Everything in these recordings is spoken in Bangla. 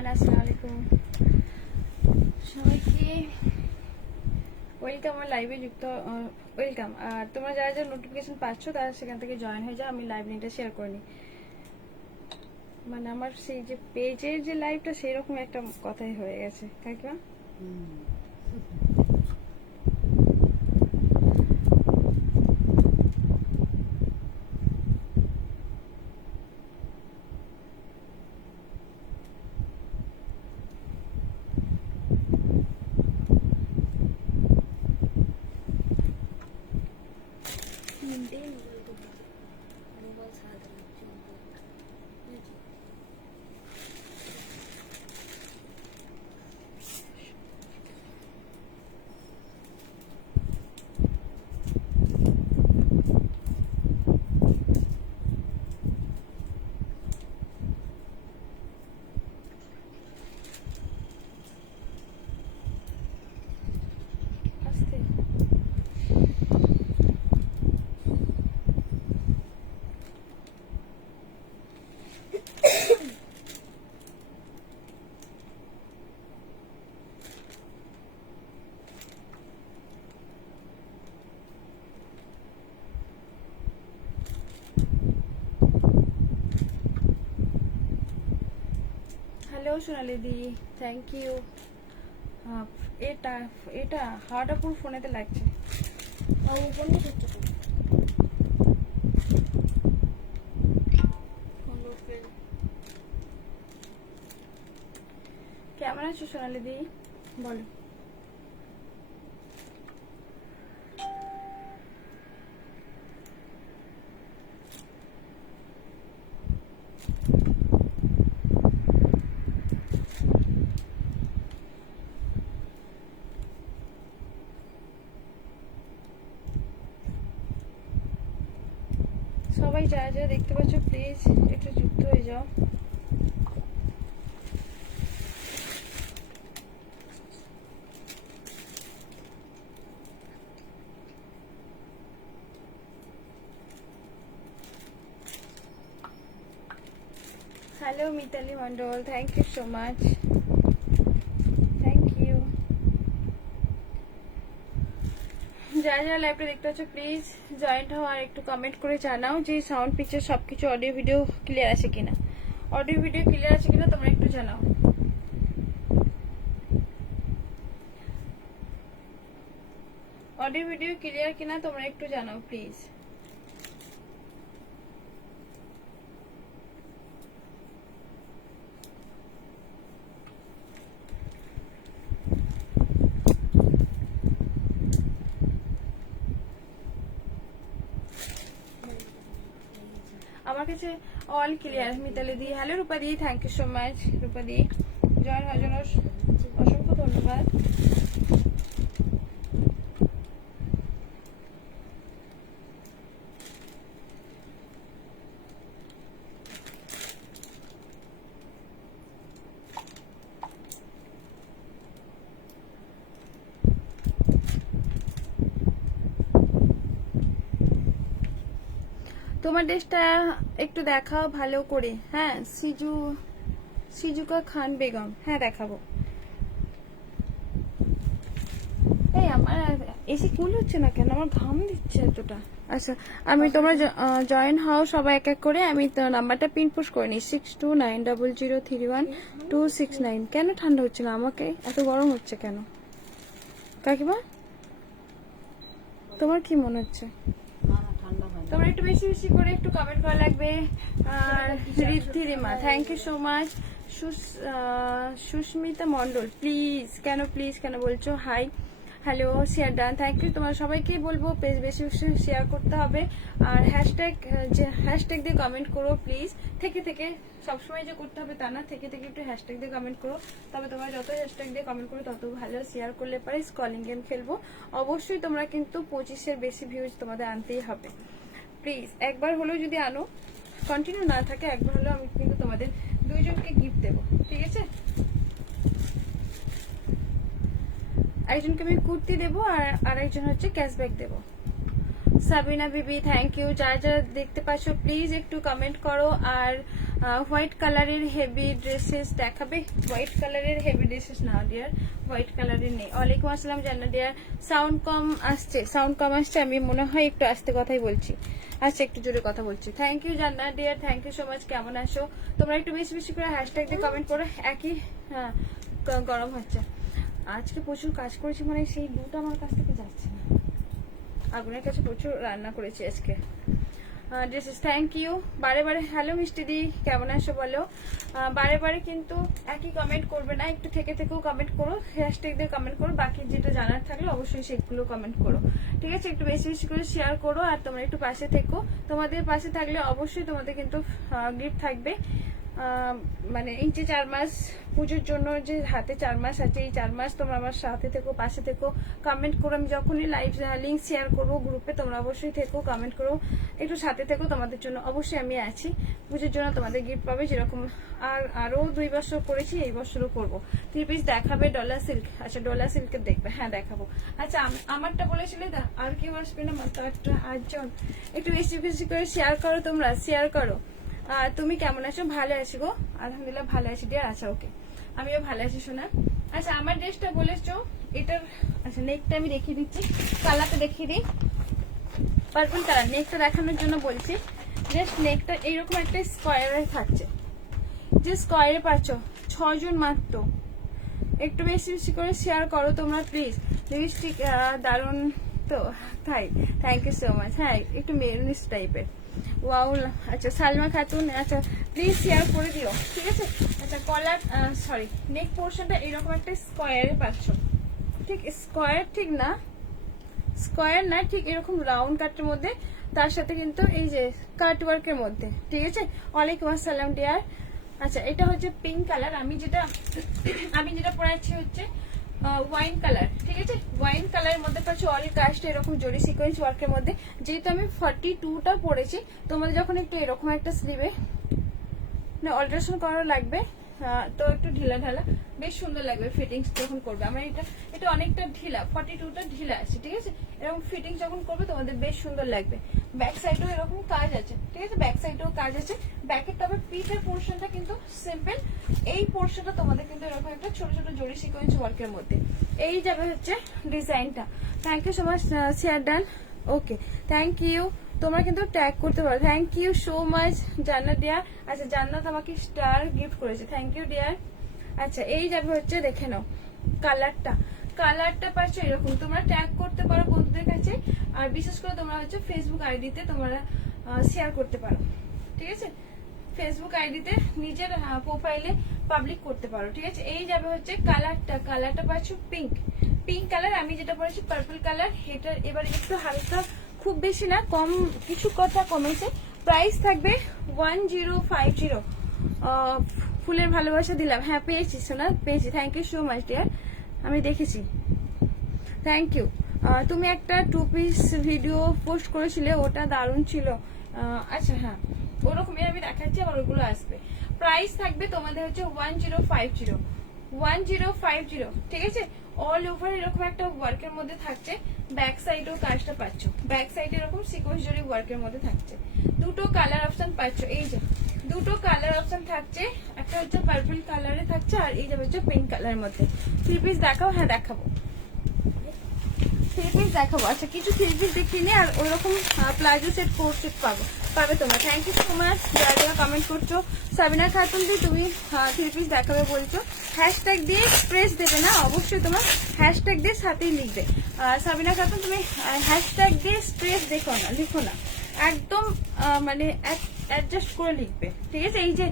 এভরিওয়ান, আসসালামু আলাইকুম সবাইকে। ওয়েলকাম আমার লাইভে যুক্ত, ওয়েলকাম। আর তোমরা যারা যারা নোটিফিকেশন পাচ্ছ তারা সেখান থেকে জয়েন হয়ে যাও। আমি লাইভ লিঙ্কটা শেয়ার করে নিই, মানে আমার সেই যে পেজের যে লাইভটা সেই রকম একটা কথাই হয়ে গেছে কাকিমা। আস্তে হ্যালো সোনালি দি, থ্যাংক ইউ। এটা এটা হাওয়াটা পুরো ফোনেতে লাগছে। কেমন আছো সোনালি দি, বলো। সবাই যা যা দেখতে পাচ্ছ প্লিজ একটু যুক্ত হয়ে যাও। Hello Mitali Mondal, thank you so much, thank you. যারা যারা লাইভটা দেখতে পাচ্ছ প্লিজ জয়েন্ট হও আর একটু কমেন্ট করে জানাও যে সাউন্ড পিকচার সবকিছু অডিও ভিডিও ক্লিয়ার আছে কিনা। অডিও ভিডিও ক্লিয়ার আছে কিনা তোমরা একটু জানাও। অডিও ভিডিও ক্লিয়ার কিনা তোমরা একটু জানাও প্লিজ। আমার কাছে অল ক্লিয়ার। মিতালি দি, হ্যালো রূপা দি, thank you so much Rupa দি, জয়েন হওয়ার জন্য অসংখ্য ধন্যবাদ। তোমার ড্রেসটা একটু দেখাও ভালো করে। হ্যাঁ, সিজুকা খান বেগম, হ্যাঁ দেখাবো। এই আমার এসি কুল হচ্ছে না কেন, আমার ঘাম দিচ্ছে এতটা। আচ্ছা, আমি তোমরা জয়েন হও সবাই এক এক করে। আমি তো নাম্বারটা পিন পুশ করে নিই, 6290031269। কেন ঠান্ডা হচ্ছে না, আমাকে এত গরম হচ্ছে কেন কাকিমা? তোমার কি মনে হচ্ছে? তোমরা একটু বেশি বেশি করে একটু কমেন্ট করা লাগবে। আর Riddhima, thank you so much. Susmita Mondal, please কেন বলছো? Hi, hello, share done, thank you. তোমার সবাইকে বলবো পেজ বেশি বেশি শেয়ার করতে হবে। আর হ্যাশট্যাগ দিয়ে কমেন্ট করো প্লিজ। থেকে সবসময় যে করতে হবে তা না, থেকে একটু হ্যাশট্যাগ দিয়ে কমেন্ট করো। তবে তোমরা যত হ্যাশট্যাগ দিয়ে কমেন্ট করো তত ভালো। শেয়ার করলে পারে স্কলিং গেম খেলবো। অবশ্যই তোমরা কিন্তু 25-এর বেশি ভিউজ তোমাদের আনতেই হবে প্লিজ। একবার হলেও যদি আনো, কন্টিনিউ না থাকে, একবার হলেও আমি কিন্তু তোমাদের দুইজনকে গিফট দেবো, ঠিক আছে? একজনকে আমি কুর্তি দেবো আর আরেকজন হচ্ছে ক্যাশব্যাক দেবো। সাবিনা বিবি, থ্যাংক ইউ। যারা যারা দেখতে পাচ্ছ প্লিজ একটু কমেন্ট করো। আর হোয়াইট কালারের হেভি ড্রেসেস দেখাবে। হোয়াইট কালারের হেভি ড্রেসেস না ডিয়ার, হোয়াইট কালারের নেই। ওয়ালাইকুম আসসালাম জান্নাত ডিয়ার। সাউন্ড কম আসছে, সাউন্ড কম আসছে, আমি মনে হয় একটু আস্তে কথাই বলছি। আচ্ছা একটু জোরে কথা বলছি। Thank you Jannat dear, thank you so much. কেমন আছো তোমরা? একটু বেশি বেশি করে হ্যাশট্যাগ দিয়ে কমেন্ট করো। একই হ্যাঁ গরম হচ্ছে, আজকে প্রচুর কাজ করেছি, মানে সেই দুটো আমার কাছ থেকে যাচ্ছে না। আগুনের কাছে প্রচুর রান্না করেছি আজকে। Dresses thank you. বারে বারে হ্যালো মিষ্টি দি কেমন আছো বলো। বারে বারে কিন্তু একই কমেন্ট করবে না, একটু থেকে থেকেও কমেন্ট করো, হ্যাশট্যাগ দিয়ে কমেন্ট করো। বাকি যেটা জানার থাকলে অবশ্যই সেগুলো কমেন্ট করো, ঠিক আছে? একটু বেশি বেশি করে শেয়ার করো, আর তোমরা একটু পাশে থেকো। তোমাদের পাশে থাকলে অবশ্যই তোমাদের কিন্তু গিফট থাকবে। মানে এই যে 4 মাস পুজোর জন্য যে হাতে 4 মাস আছে, এই 4 মাস তোমরা আমার সাথে থেকো, পাশে থেকো, কমেন্ট করো। আমি যখনই লাইভ লিঙ্ক শেয়ার করবো গ্রুপে, তোমরা অবশ্যই থেকো, কমেন্ট করো, একটু সাথে থেকো। তোমাদের জন্য অবশ্যই আমি আছি, পুজোর জন্য তোমাদের গিফট পাবে যেরকম আরো 2 বছর করেছি, এই বছরও করবো। 3 পিস দেখাবে ডলার সিল্ক। আচ্ছা ডলার সিল্কের দেখবে, হ্যাঁ দেখাবো। আচ্ছা আমারটা বলেছিলে আর কেউ আসবে না, মাত্র 8 জন। একটু বেশি বেশি করে শেয়ার করো, তোমরা শেয়ার করো। তুমি কেমন আছো? ভালো আছি গো, আলহামদুলিল্লাহ ভালো আছি ডিয়ার। আচ্ছা ওকে, আমিও ভালো আছি শোনা। আচ্ছা আমার ড্রেসটা বলেছো এটার, আচ্ছা নেকটা আমি দেখিয়ে দিচ্ছি, কালারটা দেখিয়ে দিই। পার্পল কালার নেকটা দেখানোর জন্য বলছি। জাস্ট নেকটা এইরকম একটা স্কোয়ারে থাকছে, যে স্কোয়ারে পাচ্ছ 6 জন মাত্র। একটু বেশি বেশি করে শেয়ার করো তোমরা প্লিজ। লিপস্টিক দারুন তো, তাই থ্যাংক ইউ সো মাচ। হ্যাঁ একটু মেরুনিস টাইপের, ওয়াও। আচ্ছা সালমা খাতুন, আচ্ছা প্লিজ শেয়ার করে দিও, ঠিক আছে? আচ্ছা কলার সরি নেক পোর্শনটা এরকম একটা স্কোয়ারে পাচ্ছ, ঠিক স্কোয়ার ঠিক না, স্কোয়ার না, ঠিক এরকম রাউন্ড কাটের মধ্যে, তার সাথে কিন্তু এই যে কাট ওয়ার্কের মধ্যে, ঠিক আছে? ওয়ালাইকুম আসসালাম ডিয়ার। আচ্ছা এটা হচ্ছে পিঙ্ক কালার, আমি যেটা পড়াচ্ছি হচ্ছে ওয়াইন কালার, ঠিক আছে? ওয়াইন কালারের মধ্যে পাচ্ছ অল কাস্ট এরকম জরি সিকোয়েন্স ওয়ার্কের মধ্যে। যেহেতু আমি 42টা পরেছি, তোমাদের যখন একটু এরকম একটা স্লিভে না অল্টারেশন করা লাগবে, তো একটু ঢিলা ঢালা বেশ সুন্দর লাগবে ফিটিংস যখন করবে। আমার এটা অনেকটা ঢিলা, 42টা ঢিলা আছে, ঠিক আছে? এরকম ফিটিংস যখন করবে তোমাদের বেশ সুন্দর লাগবে। ব্যাক সাইডেও এরকম কাজ আছে, ঠিক আছে? ব্যাক সাইডেও কাজ আছে ব্যাকের, তবে পিঠের পোর্শনটা কিন্তু সিম্পল। এই পোর্শনটা তোমাদের কিন্তু এরকম একটা ছোট ছোট জরি সিকোয়েন্স ওয়ার্কের মধ্যে। এই যাবে হচ্ছে ডিজাইনটা। Thank you so much share done, okay thank you. তোমরা কিন্তু ট্যাগ করতে পারো। Thank you so much Jannat dear. আচ্ছা জান্নাত আমাকে স্টার গিফট করেছে, থ্যাংক ইউ ডিয়ার। আচ্ছা এই যাবে হচ্ছে, দেখে নাও কালারটা পাচ্ছ এরকম। তোমরা ট্যাগ করতে পারো বন্ধুদের কাছে, আর বিশেষ করে তোমরা হচ্ছে ফেসবুক আইডিতে তোমরা শেয়ার করতে পারো, ঠিক আছে? ফেসবুক আইডিতে নিজের প্রোফাইলে পাবলিক করতে পারো, ঠিক আছে? এই যাবে হচ্ছে কালারটা পাচ্ছ পিঙ্ক কালার। আমি যেটা পরেছি পার্পল কালার। এটা এবার একটু হালকা, খুব বেশি না, কম কিছু কথা কমেছে। প্রাইস থাকবে 1050। ফুলের ভালোবাসা দিলাম, হ্যাঁ পেয়েছি সোনা, পেয়েছি। Thank you so much dear, আমি দেখেছি, থ্যাংক ইউ। তুমি একটা 2 পিস ভিডিও পোস্ট করেছিলে, ওটা দারুণ ছিল। আচ্ছা হ্যাঁ ওরকমই আমি দেখাচ্ছি, আবার ওগুলো আসবে। প্রাইস থাকবে তোমাদের হচ্ছে 1050, ঠিক আছে? অল ওভার এরকম একটা ওয়ার্কের মধ্যে থাকছে। ব্যাক সাইডেও কাজটা পাচ্ছ, ব্যাক সাইডে এরকম সিকোয়েন্স জরি ওয়ার্কের মধ্যে থাকছে। দুটো কালার অপশন পাচ্ছ, এই যে দুটো কালার অপশন থাকছে, একটা হচ্ছে পার্পল কালারে থাকছে, আর এই যে হচ্ছে পিঙ্ক কালারের মধ্যে। 3 পিস দেখাও, হ্যাঁ দেখাবো 3 পিস দেখাবো। আচ্ছা কিছু 3 পিস দেখিনি, আর ওইরকম প্লাজো সেট কোট সেট পাবে তোমরা। থ্যাংক ইউ সো মাচ যারা কমেন্ট করছো। সাবিনা খাতুন দি তুমি 3 পিস দেখাবে বলছো, হ্যাশট্যাগ দিয়ে এক্সপ্রেস দেবে না, অবশ্যই তোমার হ্যাশট্যাগ দিয়ে সাথেই লিখবে। সাবিনা খাতুন তুমি হ্যাশট্যাগ দিয়ে স্প্রেস লিখো না, একদম মানে অ্যাডজাস্ট করে লিখবে, ঠিক আছে? এই যে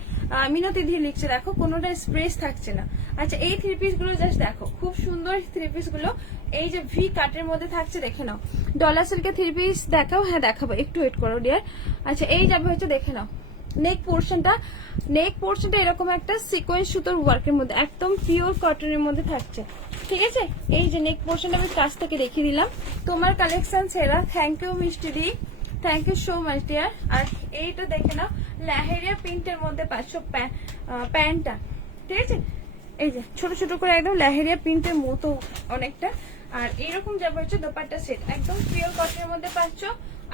মিনতি দিয়ে লিখছে দেখো, কোনোটা স্প্রেস থাকছে না। আচ্ছা এই 3 পিস গুলো জাস্ট দেখো, খুব সুন্দর 3 পিস গুলো। এই যে ভি কাটের মধ্যে থাকছে, দেখে নাও। ডলার সিল্কের 3 পিস দেখাও, হ্যাঁ দেখাবো, একটু ওয়েট করো ডিয়ার। আচ্ছা এই যাবে হচ্ছে, দেখে নাও নেক পোর্শনটা এরকম একটা সিকোয়েন্স সুতোর ওয়ার্কের মধ্যে, একদম পিওর কটনের মধ্যে থাকছে, ঠিক আছে? এই যে নেক পোর্শনটা আমি কাছ থেকে দেখিয়ে দিলাম। তোমার কালেকশন সেরা, থ্যাংক ইউ মিষ্টি দি, thank you so much dear. আর এইটা দেখে নাও, লাহেরিয়া প্রিন্টের মধ্যে পাচ্ছ প্যান্টটা, ঠিক আছে? এই যে ছোট ছোট করে একদম লাহেরিয়া প্রিন্টের মতো অনেকটা। আর এইরকম যাবে হচ্ছে দোপাট্টা সেট, একদম পিওর কটনের মধ্যে পাচ্ছ।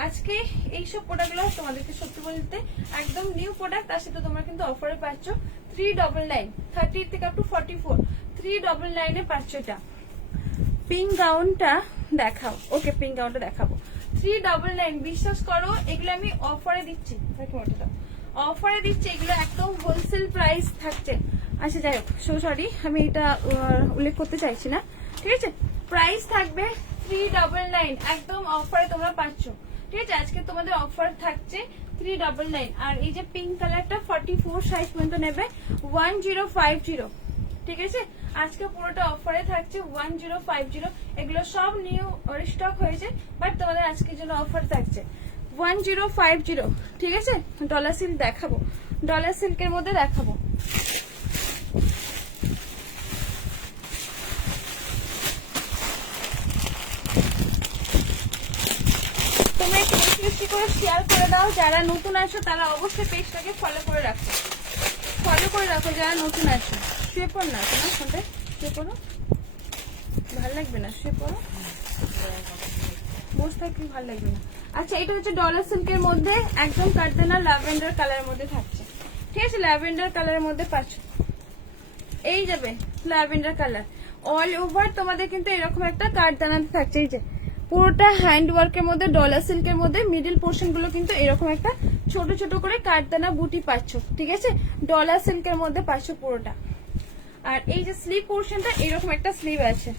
আজকে এইসব প্রোডাক্টগুলো তোমাদেরকে সত্যি বলতে একদম নিউ প্রোডাক্ট, তার সাথে তোমরা কিন্তু অফারে পাচ্ছ 399 38 থেকে আপ টু 44 399 এ পাচ্ছ। এটা পিঙ্ক গাউনটা দেখাও। ওকে, পিঙ্ক গাউনটা দেখাবো 399। বিশ্বাস করো এগুলো আমি অফারে দিচ্ছি, অফারে দিচ্ছি, এগুলো একদম হোলসেল প্রাইস থাকছে। আচ্ছা যাই হোক, সো সরি, আমি এটা উল্লেখ করতে চাইছি না, ঠিক আছে। প্রাইস থাকবে 399, একদম অফারে তোমরা পাচ্ছ, ঠিক আছে। আজকে তোমাদের অফার থাকছে 399। আর এই যে পিঙ্ক কালারটা 44 সাইজ পর্যন্ত নেবে 1050, ঠিক আছে। আজকে পুরোটা অফারে থাকছে 1050। এগুলো সব নিউ স্টক হয়েছে, বাট তোমাদের আজকের জন্য অফার থাকছে 1050, ঠিক আছে। ডলার সিল্ক দেখাবো, ডলার সিল্কের মধ্যে দেখাবো। তোমরা একটু বেশি বেশি করে শেয়ার করে দাও। যারা নতুন আছো তারা অবশ্যই পেজটাকে ফলো করে রাখো, যারা নতুন আছো। শুয়ে পড় না তোমার ফোনটা, শুয়ে পড়ো, ভালো লাগবে না, শুয়ে পড়ো, বসে থাকলে ভালো লাগবে না। আচ্ছা, এটা হচ্ছে ডলার সিল্কের মধ্যে একদম কাটদানা ল্যাভেন্ডার কালারের মধ্যে থাকছে, ঠিক আছে। ল্যাভেন্ডার কালারের মধ্যে পাচ্ছ, এই যাবে ল্যাভেন্ডার কালার। অল ওভার তোমাদের কিন্তু এরকম একটা কাটদানা থাকছে। এই যে পুরোটা হ্যান্ড ওয়ার্কের মধ্যে ডলার সিল্কের মধ্যে মিডিল পোর্শন গুলো কিন্তু এরকম একটা ছোট ছোট করে কাটদানা বুটি পাচ্ছ, ঠিক আছে। ডলার সিল্কের মধ্যে পাচ্ছ পুরোটা। আর এই যে স্লিভ পোর্শনটা এরকম একটা স্লিভ আছে।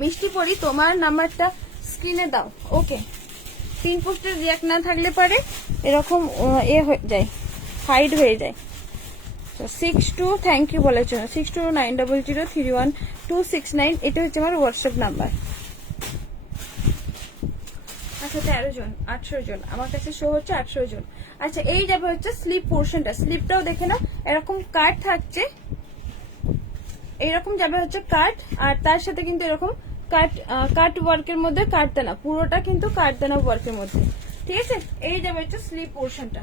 মিষ্টি পরি, তোমার নাম্বারটা স্ক্রিনে দাও। ওকে, পিন পোস্টের রিয়াক্ট না থাকলে পারে এরকম হয়ে যায়, হাইড হয়ে যায়। 62 থ্যাংক ইউ বলার জন্য। 6290031269, এটা হচ্ছে আমার হোয়াটসঅ্যাপ নাম্বার। আচ্ছা 13 জন, 18 জন আমার কাছে শো হচ্ছে, 18 জন। আচ্ছা, এই যাবে হচ্ছে স্লিপ পোর্শনটা। স্লিপটাও দেখে না, এরকম কাট থাকছে, এইরকম যাবে হচ্ছে কাট, আর তার সাথে কিন্তু এরকম কাট ওয়ার্কের মধ্যে কাটদানা, পুরোটা কিন্তু কাটদানা ওয়ার্কের মধ্যে, ঠিক আছে। এই যাবে হচ্ছে স্লিপ পোর্শনটা,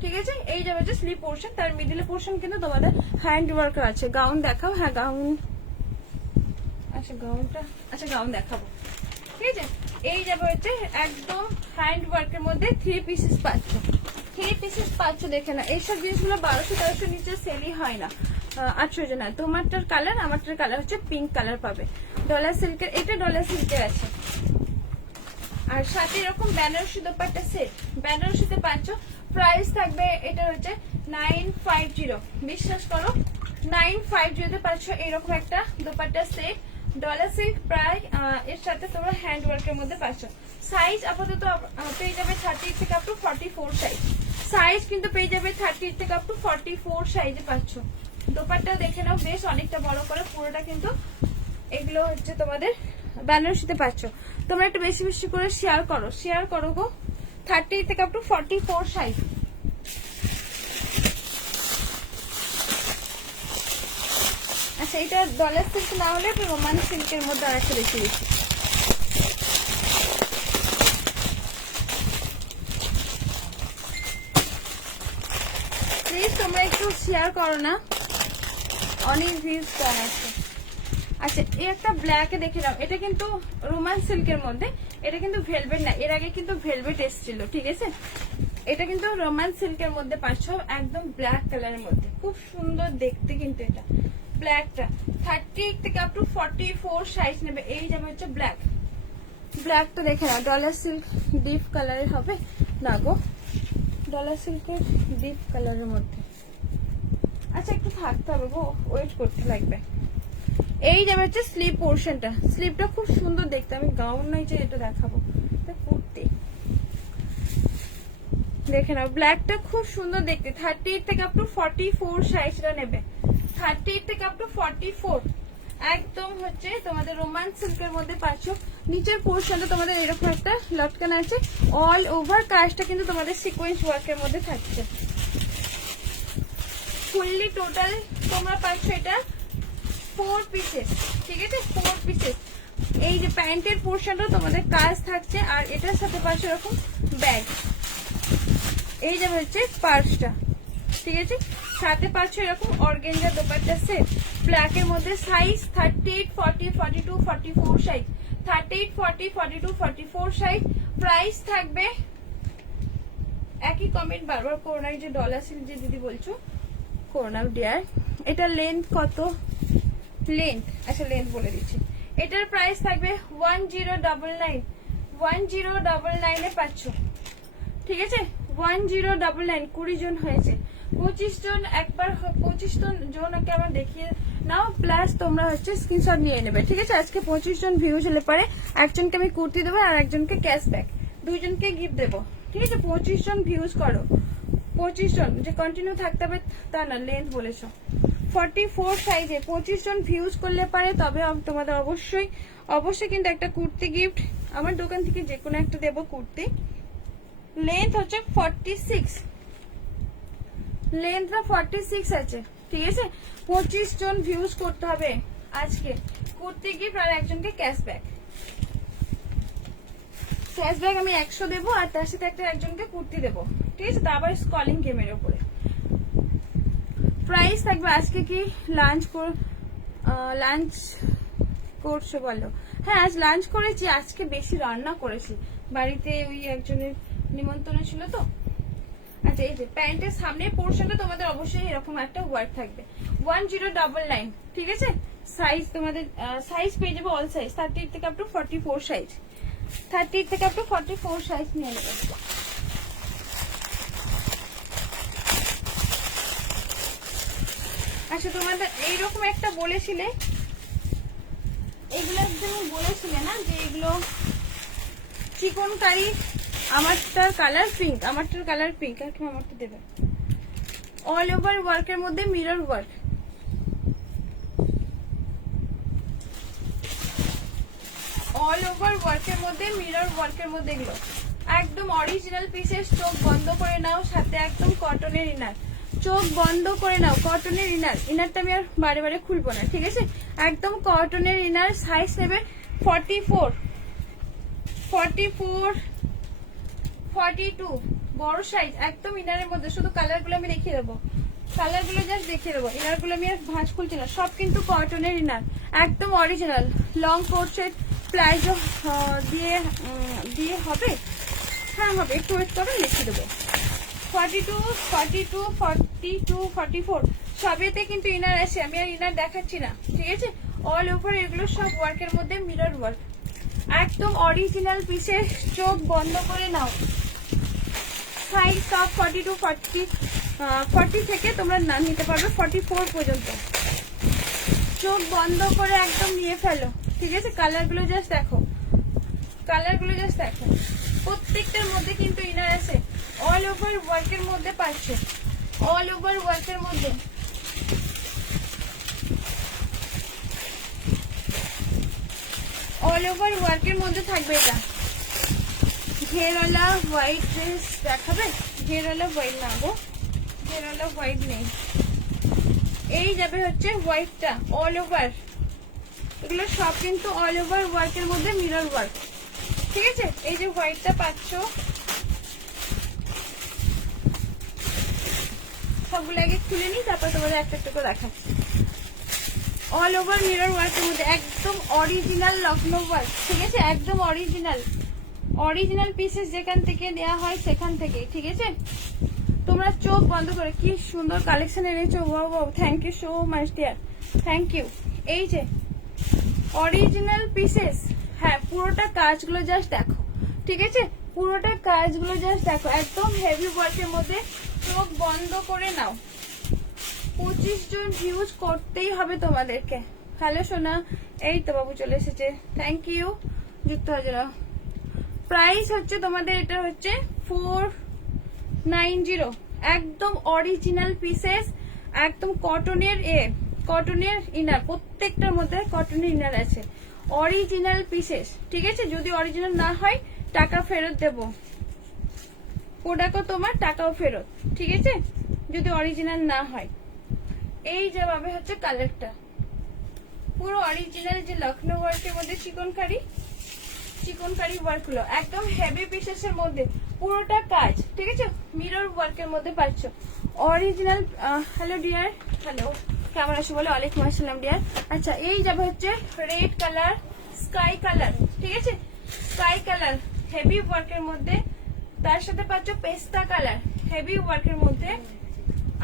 ঠিক আছে। এই যাবে হচ্ছে স্লিপ পোর্শন, তার মিডিল পোর্শন কিন্তু তোমাদের হ্যান্ড ওয়ার্ক আছে। গাউন দেখাও। হ্যাঁ গাউন, আচ্ছা গাউনটা, আচ্ছা গাউন দেখাবো, ঠিক আছে। এই যাবে হচ্ছে একদম হ্যান্ড ওয়ার্কের মধ্যে 3 পিসেস পাচ্ছ, 3 পিসেস পাচ্ছ। দেখে না, এইসব জিনিসগুলো 1200-1300 নিচে সেলই হয় না। 800 জন। তোমারটার কালার, আমারটার কালার হচ্ছে পিঙ্ক কালার পাবে। ডলার সিল্কের, এটা ডলার সিল্কের আছে। আর সাথে এরকম বেনারসি দোপাট্টা সেট, বেনারসিতে পাচ্ছ। প্রাইস থাকবে এটা হচ্ছে 950। বিশ্বাস করো 950 তে পাচ্ছ এরকম একটা দোপাট্টা সেট। ডলার সিল্ক প্রায়, এর সাথে তোমরা হ্যান্ড ওয়ার্কের মধ্যে পাচ্ছ। সাইজ আপাতত পেয়ে যাবে 30 থেকে আপ টু 44 সাইজ। সাইজ কিন্তু পেয়ে যাবে 30 থেকে আপ টু 44 সাইজে পাচ্ছ। দোপাট্টা দেখে নাও, বেশ অনেকটা বড় করে, পুরোটা কিন্তু এগুলো হচ্ছে তোমাদের বেনারসিতে পাচ্ছ। তোমরা একটু বেশি বেশি করে শেয়ার করো গো। 30 থেকে আপ টু 44 সাইজ। আচ্ছা, এটা ডলার সিল্ক না হলে রোমান সিল্কের মধ্যে আর একটা বেশি বেশি। প্লিজ তোমরা একটু শেয়ার করো না, অনেক ভিউজ কম আছে। আচ্ছা, এই একটা ব্ল্যাকে দেখে নাও, এটা কিন্তু রোমান সিল্কের মধ্যে, এটা কিন্তু ভেলভেট না, এর আগে কিন্তু ভেলভেট এসেছিল, ঠিক আছে। এটা কিন্তু রোমান সিল্কের মধ্যে পাচ্ছ, একদম ব্ল্যাক কালারের মধ্যে, খুব সুন্দর দেখতে কিন্তু এটা। ব্ল্যাকটা 30 থেকে আপ টু 44 সাইজ নেবে। এই যাবে হচ্ছে ব্ল্যাক, ব্ল্যাকটা দেখে নাও। ডলার সিল্ক ডিপ কালারের হবে না গো, ডলার সিল্কের ডিপ কালারের মধ্যে। আচ্ছা, একটু থাকতে হবে গো, ওয়েট করতে লাগবে। এই যাবে হচ্ছে স্লিপ পোর্শনটা, স্লিপটা খুব সুন্দর দেখতে। আমি গাউন নয় যে এটা দেখাবো, কুর্তি দেখে নাও। ব্ল্যাকটা খুব সুন্দর দেখতে। 30 থেকে আপ টু 44 সাইজটা নেবে। 30 থেকে আপ টু 44 একদম হচ্ছে তোমাদের রোমান সিল্কের মধ্যে পাচ্ছ। নিচের পোর্শনটা তোমাদের এরকম একটা লটকান আছে। অল ওভার কাজটা কিন্তু তোমাদের সিকোয়েন্স ওয়ার্কের মধ্যে থাকছে। ফুললি টোটাল তোমরা পাচ্ছ এটা 4 পিসেস, ঠিক আছে, 4 পিসেস। এই যে প্যান্টের পোর্শনটা তোমাদের কাজ থাকছে, আর এটার সাথে পাচ্ছ এরকম ব্যাগ। এই যে হচ্ছে পার্সটা, ঠিক আছে। সাথে পাচ্ছ এরকম অর্গেঞ্জা দোপাট্টা সেট ব্ল্যাকের মধ্যে। Size 38, 40, 42, 44 size. 38, 40, 42, 44 সাইজ। প্রাইস থাকবে, একই কমেন্ট বারবার করো না, এই যে ডলার সিল যে দিদি বলছো করো না ডিয়ার। এটা লেন্থ কত? লেন্থ, আচ্ছা লেন্থ বলে দিচ্ছি। এটার প্রাইস থাকবে 1099, 1099 এ পাচ্ছ, ঠিক আছে? 1099, 20 জন হয়েছে, 25 জন একবার 25 জনকে আমার দেখিয়ে নাও, প্লাস তোমরা হচ্ছে স্ক্রিনশট নিয়ে নেবে, ঠিক আছে? আজকে 25 জন ভিউজ হলে পারে একজনকে আমি কুর্তি দেবো আর একজনকে ক্যাশব্যাক, দুইজনকে গিফট দেবো, ঠিক আছে? 25 জন ভিউজ করো, 25 জন যে কন্টিনিউ থাকতে হবে তা না, লেন্থ বলেছো 44 সাইজে 25 জন ভিউজ করলে পারে, তবে তোমাদের অবশ্যই অবশ্যই কিন্তু একটা কুর্তি গিফট আমার দোকান থেকে যে কোনো একটা দেবো কুর্তি। লেন্থ হচ্ছে 46, লেন্থটা 46 আছে, ঠিক আছে? 25 জন ভিউজ করতে হবে আজকে, কুর্তি গিফট আর একজনকে ক্যাশব্যাক। ক্যাশব্যাক আমি 100 দেবো আর তার সাথে একটা একজনকে কুর্তি দেবো, ঠিক আছে? তা আবার স্কলিং গেমের উপরে। প্রাইস থাকবে আজকে কি লাঞ্চ করছো বলো? হ্যাঁ আজ লাঞ্চ করেছি, আজকে বেশি রান্না করেছি বাড়িতে, ওই একজনের নিমন্ত্রণ ছিল তো। আচ্ছা এই যে প্যান্টের সামনের পোর্শনটা তোমাদের অবশ্যই এরকম একটা ওয়ার্ক থাকবে, 1099, ঠিক আছে? সাইজ তোমাদের সাইজ পেয়ে যাবে অল সাইজ, 30 থেকে আপ টু 44 সাইজ, 30 থেকে আপ টু 44 সাইজ নিয়ে নেবে। আচ্ছা তোমাদের এইরকম একটা বলেছিলে, এগুলো তুমি বলেছিলে না যে এগুলো চিকন কারি, আমারটার কালার পিঙ্ক, আমারটার কালার পিঙ্ক, আর কি আমারটা দেবে অল ওভার ওয়ার্কের মধ্যে মিরর ওয়ার্ক, অল ওভার ওয়ার্কের মধ্যে মিরর ওয়ার্কের মধ্যে এগুলো একদম অরিজিনাল পিসেস। চোখ বন্ধ করে নাও, সাথে একদম কটনের ইনার, চোখ বন্ধ করে নাও, কটনের ইনার, ইনারটা আমি আর বারে বারে খুলবো না, ঠিক আছে? একদম কটনের ইনার, সাইজ নেবে 44, 44, 42 বড় সাইজ, একদম ইনারের মধ্যে। শুধু কালার গুলো আমি দেখিয়ে দেবো, কালার গুলো জাস্ট দেখিয়ে দেবো, ইনার গুলো আমি আর ভাঁজ খুলছি না, সব কিন্তু কটনের ইনার, একদম original. Long coat set palazzo দিয়ে দিয়ে হবে, হ্যাঁ হবে, একটু ওয়েট করো লিখে দেবো। 42, 42, 42, 44 সবেতে কিন্তু ইনার আছে, আমি আর ইনার দেখাচ্ছি না, ঠিক আছে? অল ওভার এগুলো সব ওয়ার্কের মধ্যে মিরর ওয়ার্ক, একদম অরিজিনাল পিসের। চোখ বন্ধ করে নাও, সাইজ সব 42, 40 থেকে তোমরা না নিতে পারবে 44 পর্যন্ত। চোখ বন্ধ করে একদম নিয়ে ফেলো, ঠিক আছে? কালার গুলো জাস্ট দেখো, কালার গুলো জাস্ট দেখো, প্রত্যেকটার মধ্যে কিন্তু ইনার আছে, অল ওভার ওয়ার্কের মধ্যে পাচ্ছে, অল ওভার ওয়ার্কের মধ্যে। অল ওভার ওয়ার্কের মধ্যে থাকবে এটা। ঘেরওয়ালা হোয়াইট ড্রেস দেখাবে? ঘেরওয়ালা হোয়াইট না গো, ঘেরওয়ালা হোয়াইট নেই, এই যাবে হচ্ছে হোয়াইটটা অল ওভার। এগুলো সব কিন্তু অল ওভার ওয়ার্কের মধ্যে মিরর ওয়ার্ক, ঠিক আছে? এই যে হোয়াইটটা পাচ্ছ, সবগুলো আগে খুলে নিই, তারপর তোমাদের একটা একটা করে দেখাচ্ছি। অল ওভার মিরর ওয়ার্কের মধ্যে একদম অরিজিনাল লখনৌ ওয়ার্ক, ঠিক আছে? একদম অরিজিনাল, অরিজিনাল পিসেস যেখান থেকে দেওয়া হয় সেখান থেকে, ঠিক আছে? তোমরা চোখ বন্ধ করে, কি সুন্দর কালেকশন এনেছো, wow wow, thank you so much dear, thank you. এই যে অরিজিনাল পিসেস, হ্যাঁ পুরোটা কাজগুলো জাস্ট দেখো, ঠিক আছে? পুরোটা কাজগুলো জাস্ট দেখো, একদম হেভি ওয়ার্কের মধ্যে। চোখ বন্ধ করে নাও, 25 জন ভিউজ করতেই হবে তোমাদেরকে। হ্যালো সোনা, এই তো বাবু চলে এসেছে, থ্যাংক ইউ, যুক্ত হয়ে যাও। প্রাইস হচ্ছে তোমাদের এটা হচ্ছে 490, একদম অরিজিনাল পিসেস, একদম কটনের কটনের ইনার, প্রত্যেকটার মধ্যে কটনের ইনার আছে, অরিজিনাল পিসেস, ঠিক আছে? যদি অরিজিনাল না হয় টাকা ফেরত দেব, প্রোডাক্টও তোমার, টাকাও ফেরত, ঠিক আছে? যদি অরিজিনাল না হয়। এই যে ভাবে হচ্ছে কালারটা, পুরো অরিজিনাল যে লখনৌ ওয়ার্কের মধ্যে চিকনকারি ওয়ার্ক হলো, একদম হেভি পিসেসের মধ্যে পুরোটা কাজ, ঠিক আছে? মিরর ওয়ার্কের মধ্যে পাচ্ছ অরিজিনাল। হ্যালো ডিয়ার, হ্যালো, কেমন আছো বলো? ওয়ালাইকুম আসসালাম ডিয়ার। আচ্ছা এই যাবে হচ্ছে রেড কালার, স্কাই কালার, ঠিক আছে, স্কাই কালার হেভি ওয়ার্কের মধ্যে, তার সাথে পাচ্ছ পেস্তা কালার হেভি ওয়ার্কের মধ্যে,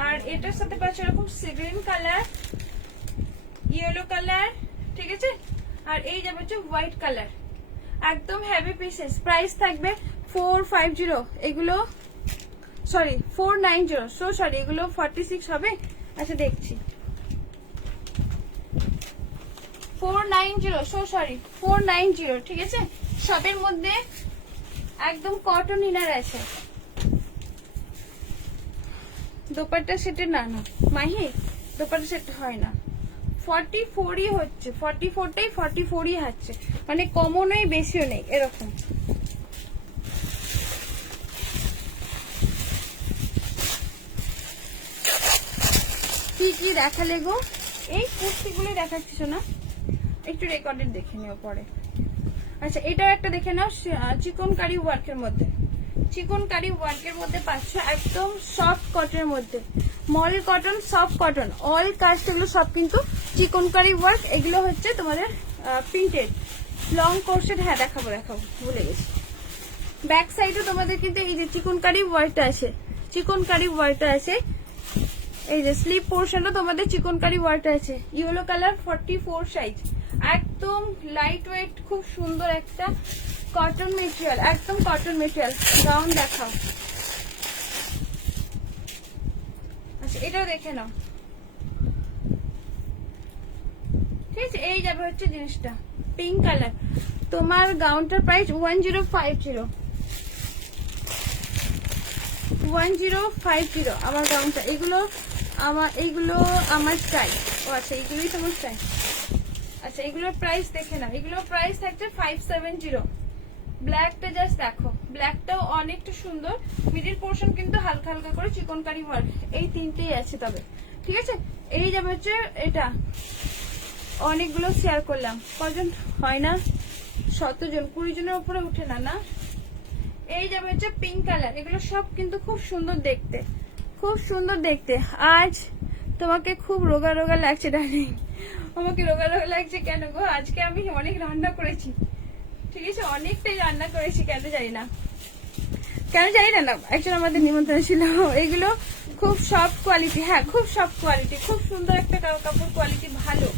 আর এটার সাথে পাচ্ছ এরকম sea green colour, yellow colour, ঠিক আছে, আর এই যাবে হচ্ছে হোয়াইট কালার, একদম হেভি পিসেস। প্রাইস থাকবে 450, এগুলো সরি 490, সো সরি এগুলো 46 হবে। আচ্ছা দেখছি 490, সো সরি 490, ঠিক আছে। সবের মধ্যে একদম কটন ইনার আছে। দোপাট্টা সেটের না না মাহি, দোপাট্টা সেট হয় না, 44ই হচ্ছে, 44টাই 44ই হচ্ছে, মানে কমও নেই বেশিও নেই এরকম। কি কি দেখালে গো? এই কুর্তিগুলো দেখাচ্ছিস না, একটু রেকর্ডেড দেখে নিও পরে। আচ্ছা এটাও একটা দেখে নাও, চিকনকারি ওয়ার্কের মধ্যে, চিকনকারি ওয়ার্কের মধ্যে পাচ্ছ একদম সফট কটনের মধ্যে, মল কটন, সফট কটন, অল কাস্ট, এগুলো সব কিন্তু চিকনকারি ওয়ার্ক। এগুলো হচ্ছে তোমাদের প্রিন্টেড লং কোর্সের। হ্যাঁ দেখাবো দেখাবো, ভুলে গেছি। ব্যাক সাইডে তোমাদের কিন্তু এই যে চিকনকারি ওয়ার্কটা আছে, চিকনকারি ওয়ার্কটা আছে, এই যে স্লিপ পোর্শনও তোমাদের চিকনকারি ওয়ার্কটা আছে। ইয়েলো কালার 44 সাইজ, একদম লাইট ওয়েট, খুব সুন্দর একটা কটন মেটেরিয়াল, একদম কটন মেটেরিয়াল। গাউন দেখাও। আচ্ছা এটাও দেখে নাও, ঠিক আছে। এই যাবে হচ্ছে জিনিসটা পিঙ্ক কালার, তোমার গাউনটার প্রাইস 1050, 1050 আমার গাউনটা। এগুলো আমার চাই। ও আচ্ছা এইগুলোই তোমার চাই। আচ্ছা এগুলোর প্রাইস দেখে নাও, এগুলোর প্রাইস থাকছে 570। ব্ল্যাকটা জাস্ট দেখো, ব্ল্যাকটাও অনেকটা সুন্দর, মিডিল পোর্শন কিন্তু হালকা হালকা করে চিকনকারি ওয়ার্ক। এই তিনটেই আছে তবে, ঠিক আছে। এই যাবে হচ্ছে এটা, অনেকগুলো শেয়ার করলাম, কজন হয় না, 100 জন 20 জনের উপরে উঠে না না। এই যাবে হচ্ছে পিঙ্ক কালার, এগুলো সব কিন্তু খুব সুন্দর দেখতে, খুব সুন্দর দেখতে। আজ তোমাকে খুব রোগা রোগা লাগছে ডার্লিং, আমাকে রোগা রোগা লাগছে কেন গো? আজকে আমি অনেক রান্না করেছি, ঠিক আছে, অনেকটাই রান্না করেছি, কেন জানি না, কেন জানি না, একজন আমাদের নিমন্ত্রণ ছিল। এগুলো খুব সফট কোয়ালিটি, হ্যাঁ খুব সফট কোয়ালিটি, খুব সুন্দর একটা কাপড় কোয়ালিটি, ভালো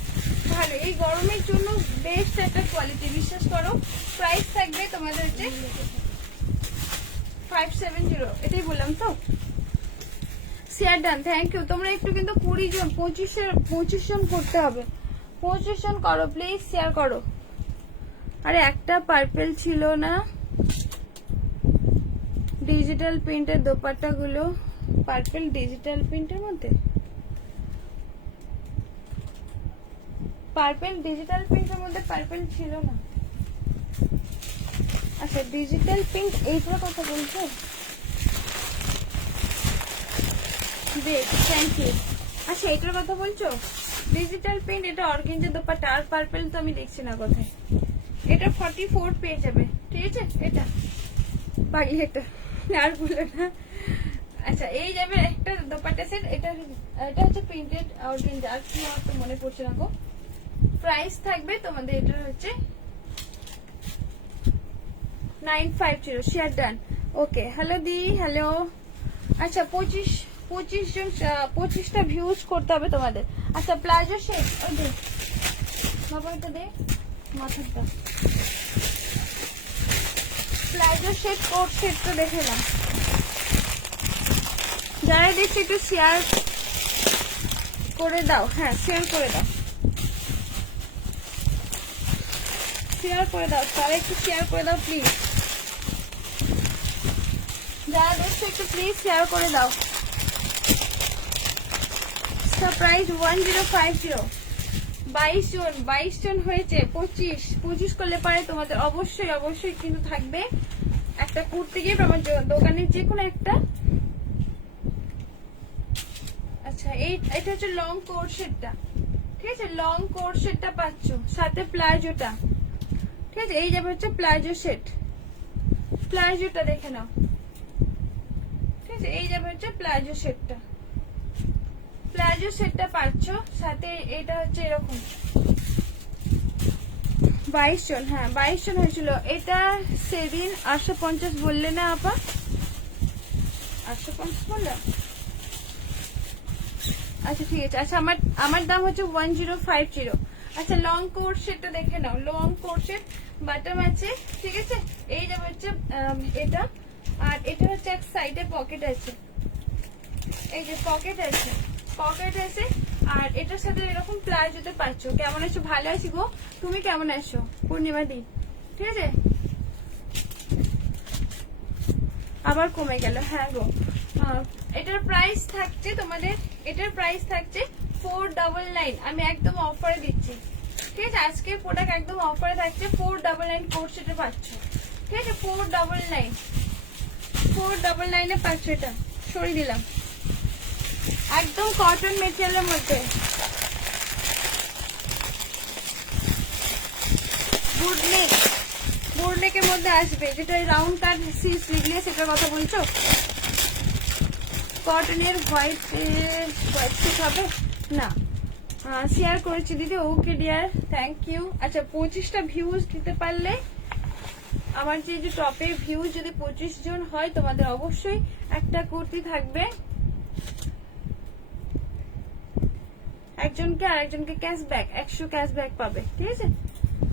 ভালো, এই গরমের জন্য বেস্ট একটা কোয়ালিটি, বিশ্বাস করো। প্রাইস থাকবে তোমাদের হচ্ছে 570, এটাই বললাম তো। Share done, thank you. তোমরা একটু কিন্তু 20 জন 25 জন করতে হবে, 25 জন করো প্লিজ, শেয়ার করো। আরে একটা পার্পেল ছিল না, ডিজিটাল প্রিন্টের দোপাট্টা গুলো, পার্পেল ডিজিটাল প্রিন্টের মধ্যে, পার্পেল ডিজিটাল প্রিন্টের মধ্যে পার্পেল ছিল না। আচ্ছা ডিজিটাল প্রিন্ট এইগুলো কথা বলছো, বেশ থ্যাংক ইউ। আচ্ছা এটার কথা বলছো, ডিজিটাল প্রিন্ট, এটা অর্গেঞ্জা দোপাট্টা, আর পার্পেল তো আমি দেখছি না কোথায়। এটা 44 পেয়ে যাবে, ঠিক আছে। এটা পাগলি, এটা আর বলো না। আচ্ছা এই যাবে একটা দোপাট্টা সেট, এটা হচ্ছে প্রিন্টেড অর্গেঞ্জা, আর কি আমার তো মনে পড়ছে না গো। প্রাইস থাকবে তোমাদের এটা হচ্ছে 950, শেয়ার ডান। ওকে হ্যালো দি, হ্যালো। আচ্ছা 25 জন, 25টা ভিউজ করতে হবে তোমাদের। আচ্ছা প্লাজো শেড, ওই দে বাবা, এটা দে মাথাটা, প্লাজো শেড কোট সেট তো দেখে নাও। যারা দেখছে একটু শেয়ার করে দাও, হ্যাঁ শেয়ার করে দাও, শেয়ার করে দাও, তারা একটু শেয়ার করে দাও প্লিজ। যারা দেখছো একটু প্লিজ শেয়ার করে দাও। প্রাইস 1050, 22 জন হয়েছে, 25 করলে পারে তোমাদের অবশ্যই অবশ্যই কিন্তু থাকবে একটা কুর্তি গিয়ে আমার দোকানের যে কোনো একটা। আচ্ছা এটা হচ্ছে লং কোট সেটটা, ঠিক আছে, লং কোট সেটটা পাচ্ছ, সাথে প্লাজোটা, ঠিক আছে। এই যাবে হচ্ছে প্লাজো সেট, প্লাজোটা দেখে নাও, ঠিক আছে। এই যাবে হচ্ছে প্লাজো সেটটা, প্লাজো সেটটা পাচ্ছ, সাথে এটা হচ্ছে এরকম 22 জন, হ্যাঁ 22 জন হয়েছিল। এটা সেদিন 850 বললে না আপা? 850 বললো? আচ্ছা ঠিক আছে। আচ্ছা আমার দাম হচ্ছে 1050। আচ্ছা লং কোট সেটটা দেখে নাও, লং কোট সেট বাটম আছে, ঠিক আছে। এই যে হচ্ছে এটা, আর এটা হচ্ছে এক সাইডে পকেট আছে, এই যে পকেট আছে, পকেট আছে। আর এটার সাথে এরকম প্লাজোতে পাচ্ছ। কেমন আছো? ভালো আছি গো, তুমি কেমন আছো পূর্ণিমা দি? ঠিক আছে, আবার কমে গেল, হ্যাঁ গো। এটার প্রাইস থাকছে তোমাদের, এটার প্রাইস থাকছে 499। আমি একদম অফারে দিচ্ছি, ঠিক আছে। আজকে প্রোডাক্ট একদম অফারে থাকছে 499 কোর্স সেটা পাচ্ছ, ঠিক আছে। 499 এ পাচ্ছ। এটা সরিয়ে দিলাম, একদম কটন মেটেরিয়ালের মধ্যে, বুটনেক, বুটনেকের মধ্যে আসবে, যেটা রাউন্ড কাট স্লিভলেস, এটার কথা বলছো। কটনের হোয়াইট হোয়াইট হবে না, শেয়ার করেছি দিদি। Okay dear, thank you. আচ্ছা 25টা ভিউজ দিতে পারলে, আমার যে টপে ভিউজ যদি 25 জন হয়, তোমাদের অবশ্যই একটা কুর্তি থাকবে, একজনকে আর একজনকে ক্যাশব্যাক 100 ক্যাশব্যাক পাবে, ঠিক আছে।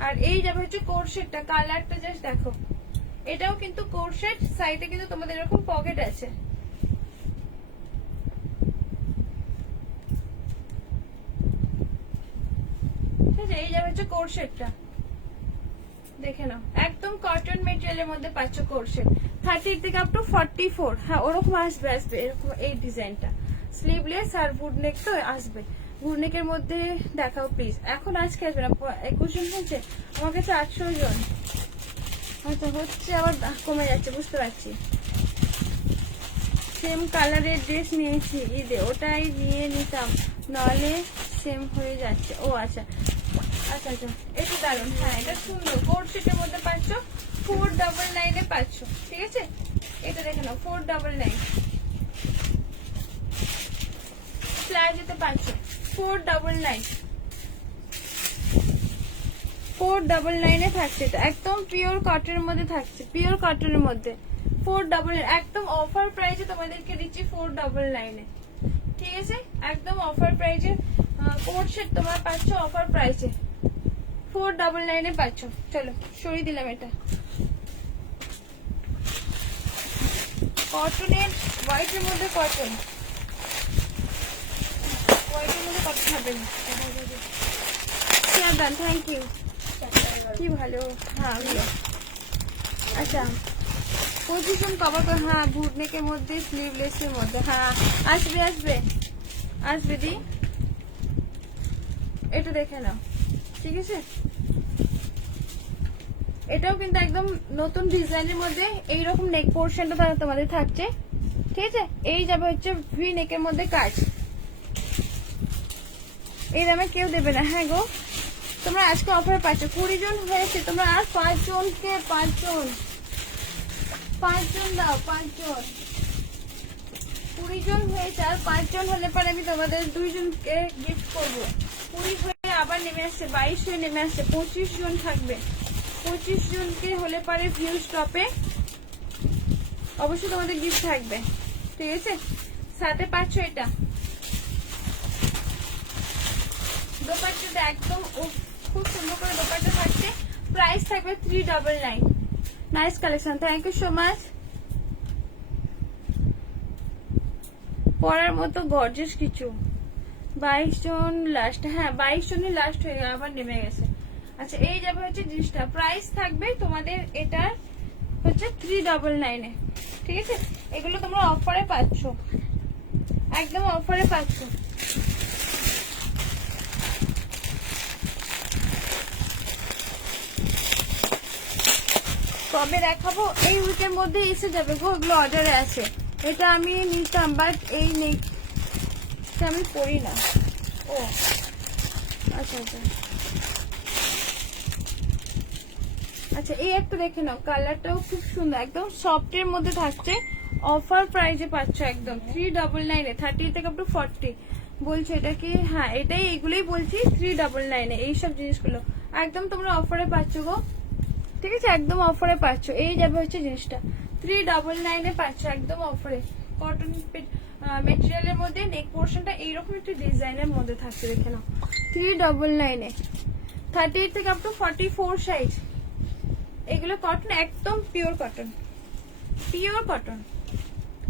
আর এই যাবে হচ্ছে কোট সেটটা, কালারটা জাস্ট দেখো, এটাও কিন্তু কোট সেট, সাইডে কিন্তু তোমাদের এরকম পকেট আছে, ঠিক আছে। এই যাবে হচ্ছে কোট সেটটা, দেখে নাও, একদম কটন মেটেরিয়ালের মধ্যে পাচ্ছ কোট সেট। 30 থেকে আপ টু 44, হ্যাঁ ওরকম আসবে, আসবে এরকম এই ডিজাইনটা, স্লিভলেস আর বুটনেক তো আসবে। বুটনেকের মধ্যে দেখাও প্লিজ, এখন আজকে আসবে না, 21 জন হয়েছে, আমার কাছে 800 জন হয়তো হচ্ছে, আবার কমে যাচ্ছে, বুঝতে পারছি। সেম কালারের ড্রেস নিয়েছি ঈদে, ওটাই নিয়ে নিতাম, নাহলে সেম হয়ে যাচ্ছে। ও আচ্ছা আচ্ছা আচ্ছা, এটা দারুন, হ্যাঁ এটা সুন্দর, কোট সেটের মধ্যে পাচ্ছ, 499 এ পাচ্ছ, ঠিক আছে। এটা দেখে নাও, 499 প্লাজোতে পাচ্ছ, 499, 499 এ থাকছে। এটা একদম পিওর কটনের মধ্যে থাকছে, পিওর কটনের মধ্যে 499, একদম অফার প্রাইসে তোমাদেরকে দিচ্ছি 499 এ, ঠিক আছে। একদম অফার প্রাইসে কোট সেট তোমরা পাচ্ছ, অফার প্রাইসে 499 এ পাচ্ছ। চলো সরিয়ে দিলাম এটা, কটনের হোয়াইটের মধ্যে, কটন হোয়াইটের মধ্যে কটন হবে না। থ্যাংক ইউ, কি ভালো, হ্যাঁ আচ্ছা 25 জন কভার করে, হ্যাঁ বুটনেকের মধ্যে স্লিভলেসের মধ্যে, হ্যাঁ আসবে আসবে আসবে দি, এটা দেখে নাও, ঠিক আছে। এটাও কিন্তু একদম নতুন ডিজাইনের মধ্যে এইরকম নেক পোর্শনটা তোমাদের থাকছে, ঠিক আছে। এই যাবে হচ্ছে ভি নেকের মধ্যে কাজ, এই দামে কেউ দেবে না, হ্যাঁ গো। তোমরা আজকে অফার পাচ্ছ, 20 জন হয়েছে, তোমরা আর 5 জনকে, 5 জন দাও, 5 জন, 20 জন হয়েছে, আর 5 জন হলে পরে আমি তোমাদের 2 জনকে গিফট করবো। 20 হয়ে আবার নেমে আসছে, 22 হয়ে নেমে আসছে, 25 জন থাকবে। 25 জনকে হলে পরে ভিউজ টপে অবশ্যই তোমাদের গিফট থাকবে, ঠিক আছে। সাথে পাচ্ছ এটা দোপাট্টাটা, একদম খুব সুন্দর করে দোপাট্টা থাকছে, প্রাইস থাকবে 399। Nice collection, thank you so much. পরার মতো গর্জিয়াস কিছু, 22 জন লাস্ট, হ্যাঁ 22 জনই লাস্ট হয়ে গেল, আবার নেমে গেছে। আচ্ছা এই যাবে হচ্ছে জিনিসটা, প্রাইস থাকবে তোমাদের এটার হচ্ছে 399 এ, ঠিক আছে। এগুলো তোমরা অফারে পাচ্ছ, একদম অফারে পাচ্ছ। কবে দেখাবো? এই উইকের মধ্যে এসে যাবে গো, ওগুলো অর্ডারে আছে। এটা আমি নিতাম, বাট এই নেই, আমি পরি না। ও আচ্ছা আচ্ছা আচ্ছা, এই একটা দেখে নাও, কালারটাও খুব সুন্দর, একদম সফটের মধ্যে থাকছে, অফার প্রাইজে পাচ্ছ একদম 399 এ, 30 থেকে আপ টু 40 বলছো। এটা কি? হ্যাঁ এটাই, এগুলোই বলছি 399 এ, এইসব জিনিসগুলো একদম তোমরা অফারে পাচ্ছ গো, ঠিক আছে, একদম অফারে পাচ্ছ। এই যাবে হচ্ছে জিনিসটা 399 পাচ্ছ একদম অফারে। কটন মেটেরিয়ালের মধ্যে নেক পোর্শনটা এইরকম একটা ডিজাইনের মধ্যে থাকছে, দেখে নাও 399 38 থেকে আপ টু 44 সাইজ। এগুলো কটন, একদম পিওর কটন, পিওর কটন।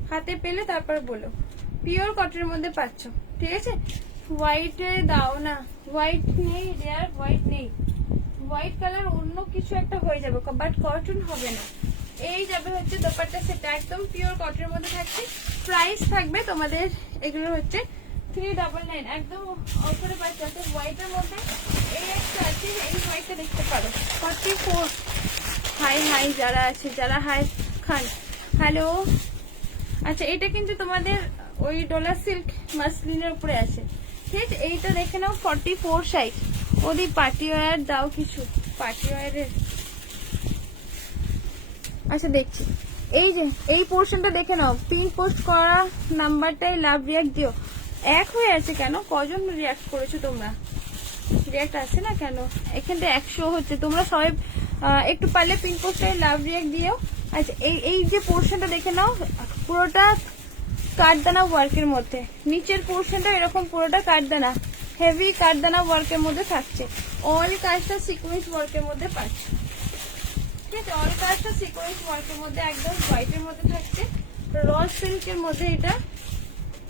হাতে পেলে তারপর বলো, পিওর কটনের মধ্যে পাচ্ছ, ঠিক আছে। হোয়াইটে দাও না, হোয়াইট নেই রেয়ার, হোয়াইট নেই। হোয়াইট কালার অন্য কিছু একটা হয়ে যাবে, বাট কটন হবে না। এই যাবে হচ্ছে দোপাট্টা সেটা, একদম পিওর কটনের মধ্যে থাকছে। প্রাইস থাকবে তোমাদের এগুলো হচ্ছে 399, একদম অফারে পাচ্ছে। হোয়াইটের মধ্যে এই একটা আছে, এই হোয়াইটটা দেখতে পারো 44। হাই হাই যারা আছে, যারা হাই খান, হ্যালো। আচ্ছা এটা কিন্তু তোমাদের ওই ডলার সিল্ক মাসলিনের উপরে আছে, ঠিক আছে। এইটা দেখে নাও 44 সাইজ। ওদি পার্টি ওয়্যার দাও কিছু, পার্টি ওয়্যারের। আচ্ছা দেখছি, এই যে এই পোর্শনটা দেখে নাও, পিন পোস্ট করা নাম্বারটাই লাভ রিয়াক্ট দিও। এক হয়ে আছে কেন? কজন রিয়াক্ট করেছো তোমরা? রিয়াক্ট আছে না কেন? এখানটা 100 হচ্ছে। তোমরা সবাই একটু পারলে পিন পোস্টটাই লাভ রিয়াক্ট দিও। আচ্ছা এই যে পোর্শনটা দেখে নাও, পুরোটা কাঠদানা ওয়ার্কের মধ্যে। নিচের পোর্শনটা এরকম পুরোটা কাঠদানা, হেভি কাঠদানা ওয়ার্কের মধ্যে থাকছে। অল কাজটা সিকোয়েন্স ওয়ার্কের মধ্যে পাচ্ছে, ঠিক আছে। অল কাজটা সিকোয়েন্স ওয়ার্কের মধ্যে, একদম হোয়াইটের মধ্যে থাকছে, র সিল্কের মধ্যে। এটা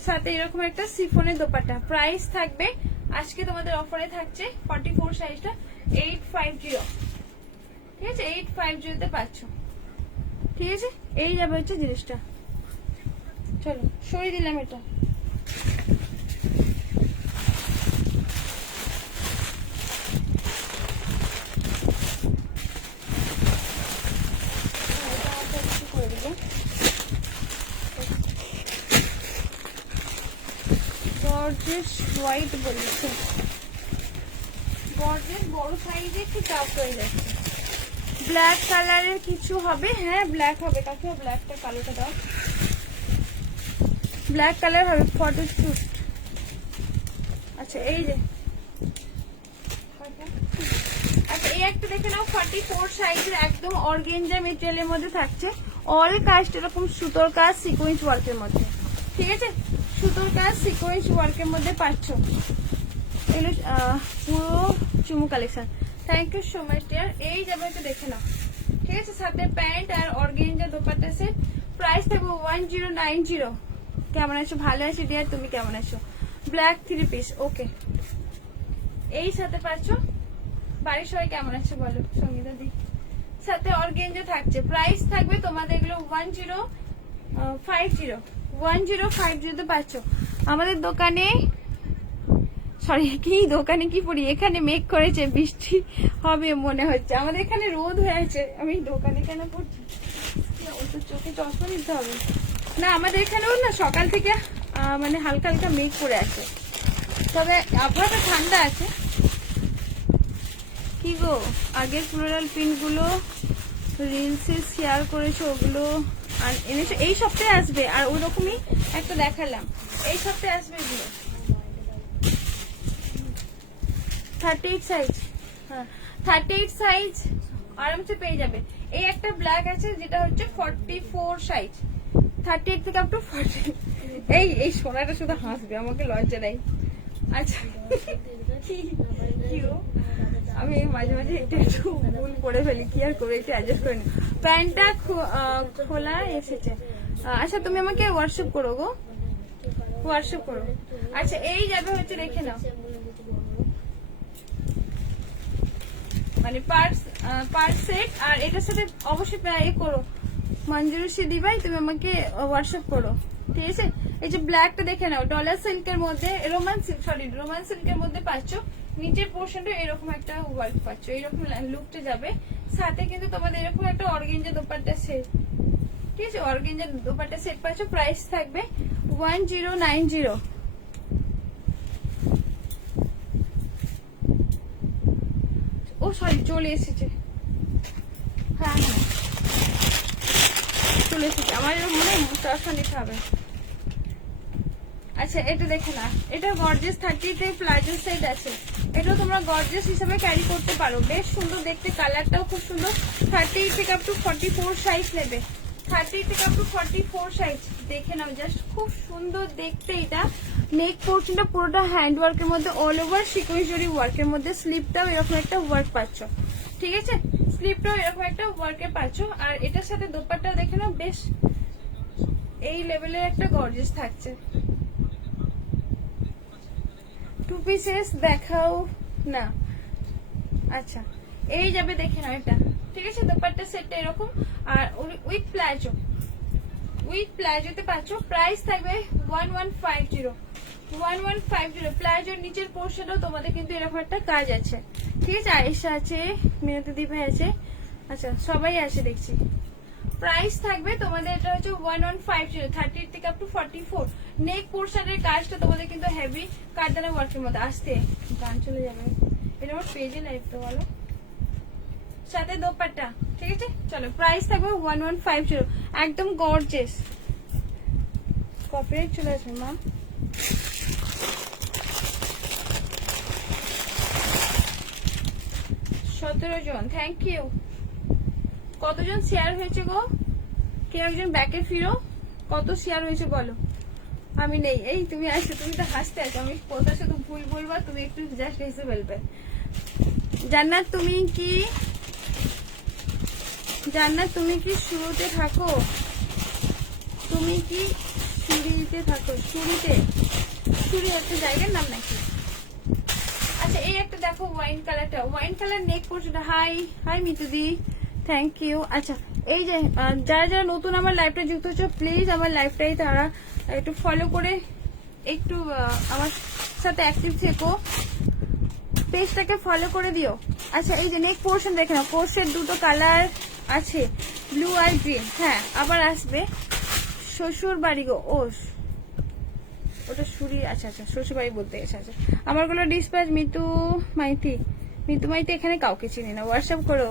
সাথে এরকম একটা সিফনের দোপাট্টা। প্রাইস থাকবে আজকে তোমাদের অফারে থাকছে 44 সাইজটা 850, ঠিক আছে। 850 তে পাচ্ছ, ঠিক আছে। এই যাবে হচ্ছে জিনিসটা। চলো সরিয়ে দিলাম এটা। গর্জিয়াস হোয়াইট বলেছে, গর্জিয়াস বড় সাইজে একটু চাপ হয়ে যাচ্ছে। ব্ল্যাক কালারের কিছু হবে? হ্যাঁ ব্ল্যাক হবে। কাকে ব্ল্যাকটা, কালোটা দাও। ব্ল্যাক কালার হবে ফটো শুট। আচ্ছা এই যে, আচ্ছা এই একটা দেখে নাও 44 সাইজের, একদম অর্গেঞ্জা মেটেরিয়ালের মধ্যে থাকছে। অল কাজটা এরকম সুতোর কাজ সিকোয়েন্স ওয়ার্কের মধ্যে, ঠিক আছে। সুতোর কাজ সিকোয়েন্স ওয়ার্কের মধ্যে পাচ্ছ। এগুলো পুরো চুমু collection. Thank you so much dear. এই যাবে একটু দেখে নাও, ঠিক আছে। সাথে প্যান্ট আর অর্গেঞ্জা দোপাট্টা সেট। প্রাইস থাকবে 1090। কেমন আছো? ভালো আছি ডিয়ার, তুমি কেমন আছো? ব্ল্যাক 3 পিস, ওকে। এই সাথে পাচ্ছ। বাড়ির সবাই কেমন আছে বলো, সঙ্গীতা দি। সাথে অর্গেঞ্জা থাকছে। প্রাইস থাকবে তোমাদের এগুলো 1050 তে পাচ্ছ। আমাদের দোকানে, সরি কি দোকানে কি পড়ি, এখানে মেঘ করেছে, বৃষ্টি হবে মনে হচ্ছে। আমাদের এখানে রোদ হয়ে আছে। আমি দোকানে কেন পড়ছি? চোখে চশমা নিতে হবে না। আমাদের এখানেও না সকাল থেকে মানে হালকা হালকা মেঘ করে আছে, তবে আবহাওয়াটা ঠান্ডা আছে। কি গো, আগের ফ্লোরাল প্রিন্টগুলো রিলসে শেয়ার করেছো, ওগুলো আর এনেছো? এই সপ্তাহে আসবে। আর ওরকমই একটা দেখালাম, এই সপ্তাহে আসবে এগুলো। 38 সাইজ, হ্যাঁ 38 সাইজ আরামসে পেয়ে যাবে। এই একটা ব্ল্যাক আছে যেটা হচ্ছে 44 সাইজ, 38 থেকে আপ টু 40। এই সোনাটা শুধু হাসবে, আমাকে লজ্জা নেই। আচ্ছা কি গো, আমি মাঝে মাঝে একটু একটু ভুল করে ফেলি, কি আর করে একটু অ্যাডজাস্ট করে নি। প্যান্টটা খোলা এসেছে। আচ্ছা তুমি আমাকে হোয়াটসঅ্যাপ করো গো, হোয়াটসঅ্যাপ করো। আচ্ছা এই যাবে হচ্ছে, দেখে নাও, মানে পার সেট। আর এটার সাথে অবশ্যই এ করো, মঞ্জুরী দিবাই, তুমি আমাকে হোয়াটসঅ্যাপ করো, ঠিক আছে। এই যে ব্ল্যাকটা দেখে নাও, ডলার সিল্কের মধ্যে, রোমান সিল্কের মধ্যে পাচ্ছ। নিচের পোর্শনটা এরকম একটা ওয়ার্ক পাচ্ছ, এরকম লুকটা যাবে। সাথে কিন্তু তোমাদের এরকম একটা অর্গেঞ্জা দোপাট্টা সেট, ঠিক আছে। অর্গেঞ্জা দোপাট্টা সেট পাচ্ছ। প্রাইস থাকবে 1090। ও সরি চলে এসেছে, হ্যাঁ হ্যাঁ চলে এসেছে। আমার মনে হয় চশমা নিতে হবে। আচ্ছা এটা দেখে না, এটা গর্জিয়াস 30 তে প্লাজো সেট আছে, এটাও তোমরা গর্জিয়াস হিসেবে ক্যারি করতে পারো, বেশ সুন্দর দেখতে, কালারটাও খুব সুন্দর। 38 থেকে আপ টু 44 সাইজ নেবে, 30 থেকে আপ টু 44 সাইজ। দেখে নাও জাস্ট, খুব সুন্দর দেখতে। এটা নেক পোর্শনটা পুরোটা হ্যান্ড ওয়ার্কের মধ্যে, অল ওভার সিকোয়েন্স জরি ওয়ার্কের মধ্যে। স্লিপটাও এরকম একটা ওয়ার্ক পাচ্ছ, ঠিক আছে, স্লিপটাও এরকম একটা ওয়ার্কে পাচ্ছ। আর এটার সাথে দোপাট্টা দেখে নাও, বেশ এই লেভেলের একটা গর্জিয়াস থাকছে। টু পিসেস দেখাও না, আচ্ছা এই যাবে, দেখে নাও এটা, ঠিক আছে। দোপাট্টা সেটটা এরকম, আর উইথ প্লাজো, উইথ প্লাজোতে পাচ্ছ। প্রাইস থাকবে 1150, 1150। প্লাজোর নিচের পোর্শনটাও তোমাদের কিন্তু এরকম একটা কাজ আছে, ঠিক আছে। আয়েশা আছে, মিনতি দি ভাই আছে, আচ্ছা সবাই আছে দেখছি। প্রাইস থাকবে তোমাদের, এটা হচ্ছে 1150, 30 থেকে আপ টু 44। নেক পোর্শনের কাজটা তোমাদের কিন্তু হেভি কারদানা ওয়ার্কের মধ্যে। আসতে গান চলে যাবে, এটা আমার পেজে লাইভ তো বলো, সাথে দোপাট্টা, ঠিক আছে। চলো প্রাইস থাকবে 1150, একদম গর্জিয়াস। কপিরাইট চলে আসবে মা। সতেরো জন, থ্যাংক ইউ। কতজন শেয়ার হয়েছে গো? কেউ একজন ব্যাকে ফিরো, কত শেয়ার হয়েছে বলো। আমি নেই, এই তুমি আসছো, তুমি তো হাসতে আছো, আমি কোথাও শুধু ভুল বলবা, তুমি একটু জাস্ট হেসে ফেলবে। জান্নাত তুমি কি, জান্নাত তুমি কি শুরুতে থাকো? তুমি কি শুরুতে থাকো? শুরুতে, শুরু একটা জায়গার নাম নাকি? আচ্ছা এই একটা দেখো ওয়াইন কালারটা, ওয়াইন কালার নেক পোর্শনটা। হাই হাই মিতুদি, থ্যাংক ইউ। আচ্ছা এই যে যারা যারা নতুন আমার লাইভটা যুক্ত হচ্ছে, প্লিজ আমার লাইভটাই তারা একটু ফলো করে একটু আমার সাথে অ্যাক্টিভ থেকো, পেজটাকে ফলো করে দিও। আচ্ছা এই যে নেক পোর্শন দেখে নাও, কোর্সের দুটো কালার আছে, ব্লু আর গ্রিন। হ্যাঁ আবার আসবে শ্বশুর বাড়ি গো, ও ওটা সুরি, আচ্ছা আচ্ছা শ্বশুর বাড়ি বলতে গেছে। আচ্ছা আমারগুলো ডিসপ্যাচ মিতু মাইতি, মিতু মাইতি এখানে কাউকে চিনি না, হোয়াটসঅ্যাপ করো,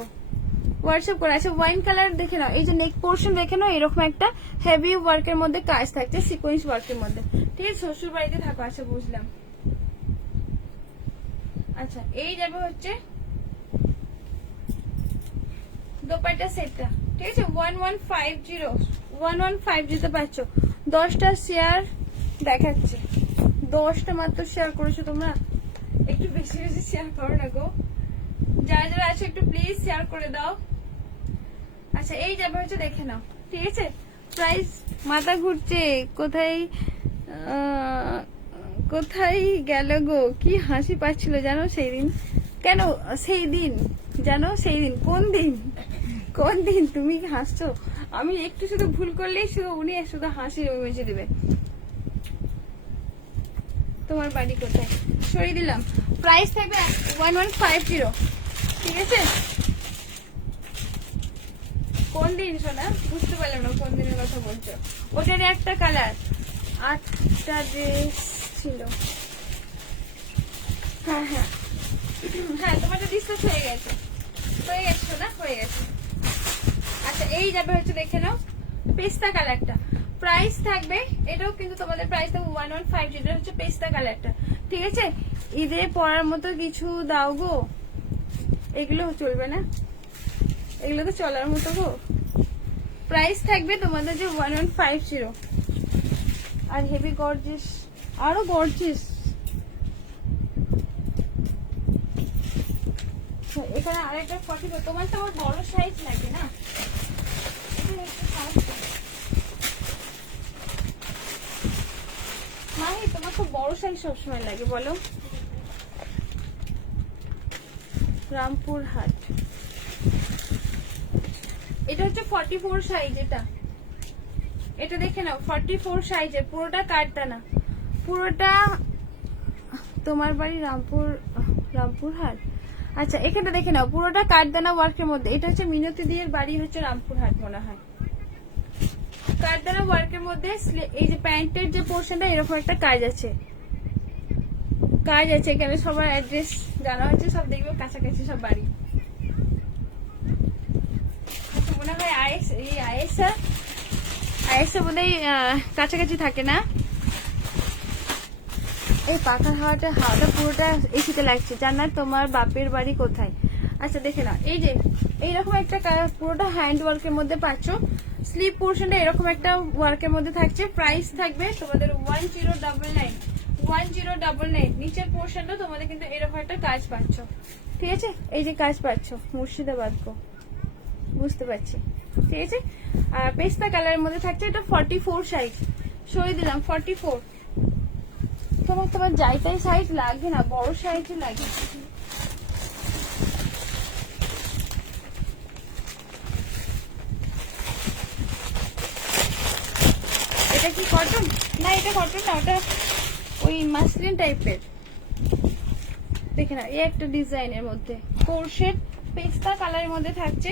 হোয়াটসঅ্যাপ করে। আচ্ছা ওয়াইন কালার দেখে নাও, এই যে নেক পোর্শন দেখে নাও, এরকম একটা হেভি ওয়ার্কের মধ্যে কাজ থাকছে, সিকোয়েন্স ওয়ার্কের মধ্যে, ঠিক আছে। শ্বশুর বাড়িতে থাকো, আচ্ছা বুঝলাম। আচ্ছা এই যাবে হচ্ছে দোপাট্টা সেটটা, ঠিক আছে। 1150, 1150 তে পাচ্ছ। 10টা শেয়ার দেখাচ্ছে, 10টা মাত্র শেয়ার করেছো তোমরা, একটু বেশি বেশি শেয়ার করো না গো, যারা যারা আছে একটু প্লিজ শেয়ার করে দাও। আচ্ছা এই যাবে হচ্ছে, দেখে নাও, ঠিক আছে। প্রাইস মাথা ঘুরছে, কোথায় কোথায় গেল গো, কি হাসি পাচ্ছিল জানো সেই দিন। কেন সেই দিন জানো, সেই দিন কোন দিন, কোন দিন তুমি হাসছো? আমি একটু শুধু ভুল করলেই শুধু উনি শুধু হাসি মেজে দেবে। তোমার বাড়ি কোথায়? সরিয়ে দিলাম। প্রাইস থাকবে 1150, ঠিক আছে। কোন দিন সোনা, বুঝতে পারলাম না কোন দিনের কথা বলছো। ওটার একটা কালার, 8টা ড্রেস ছিল। হ্যাঁ হ্যাঁ হ্যাঁ, তোমারটা ডিসকাস হয়ে গেছে, হয়ে গেছে সোনা, হয়ে গেছে। আচ্ছা এই যাবে হচ্ছে, দেখে নাও পেস্তা কালারটা। প্রাইস থাকবে, এটাও কিন্তু তোমাদের প্রাইস থাকবে 1150, যেটা হচ্ছে পেস্তা কালারটা, ঠিক আছে। ঈদে পরার মতো কিছু দাও গো, এগুলো চলবে না, এগুলো তো চলার মতো গো। প্রাইস থাকবে তোমাদের যে 1150, আর হেভি গর্জিয়াস, আরো গর্জিয়াস। এখানে আরেকটা 40, তোমার তো আমার বড় সাইজ লাগে না, মাহি তোমার তো বড় সাইজ সবসময় লাগে বলো। রামপুরহাট, এটা হচ্ছে 44 সাইজ, এটা দেখে নাও 44 সাইজে, পুরোটা কাটদানা, পুরোটা। তোমার বাড়ি রামপুরহাট, আচ্ছা এখানটা দেখে নাও, পুরোটা কাটদানা ওয়ার্কের মধ্যে। এটা হচ্ছে মিনতি দিয়ের বাড়ি হচ্ছে রামপুরহাট মনে হয়। কাটদানা ওয়ার্কের মধ্যে এই যে প্যান্টের যে পোর্শনটা, এরকম একটা কাজ আছে, কাজ আছে এখানে। সবার অ্যাড্রেস জানা হচ্ছে, সব দেখবে কাছাকাছি সব বাড়ি। মনে হয় আয়েশা বোধহয় কাছাকাছি থাকে না। এই পাখার হাওয়াটা পুরোটা এসিতে লাগছে। জান্নাত তোমার বাপের বাড়ি কোথায়? আচ্ছা দেখে না, এই যে এইরকম একটা পুরোটা হ্যান্ড ওয়ার্কের মধ্যে পাচ্ছ। স্লিভ পোর্শনটা এরকম একটা ওয়ার্কের মধ্যে থাকছে। প্রাইস থাকবে তোমাদের 1099 1099। নিচের পোর্শনটা তোমাদের কিন্তু এরকম একটা কাজ পাচ্ছ, ঠিক আছে? এই যে কাজ পাচ্ছ মুর্শিদাবাদ গো, বুঝতে পারছি, ঠিক আছে? আর পেস্তা কালারের মধ্যে থাকছে। এটা 44 সাইজ, সরিয়ে দিলাম 44। তোমার যাইতাই সাইজ লাগে না, বড় সাইজ লাগে। এটা কি কটন? না এটা কটন না, ওটা ওই মাসলিন টাইপের। দেখে না, এই একটা ডিজাইনের মধ্যে কোরশেট পেস্তা কালারের মধ্যে থাকছে।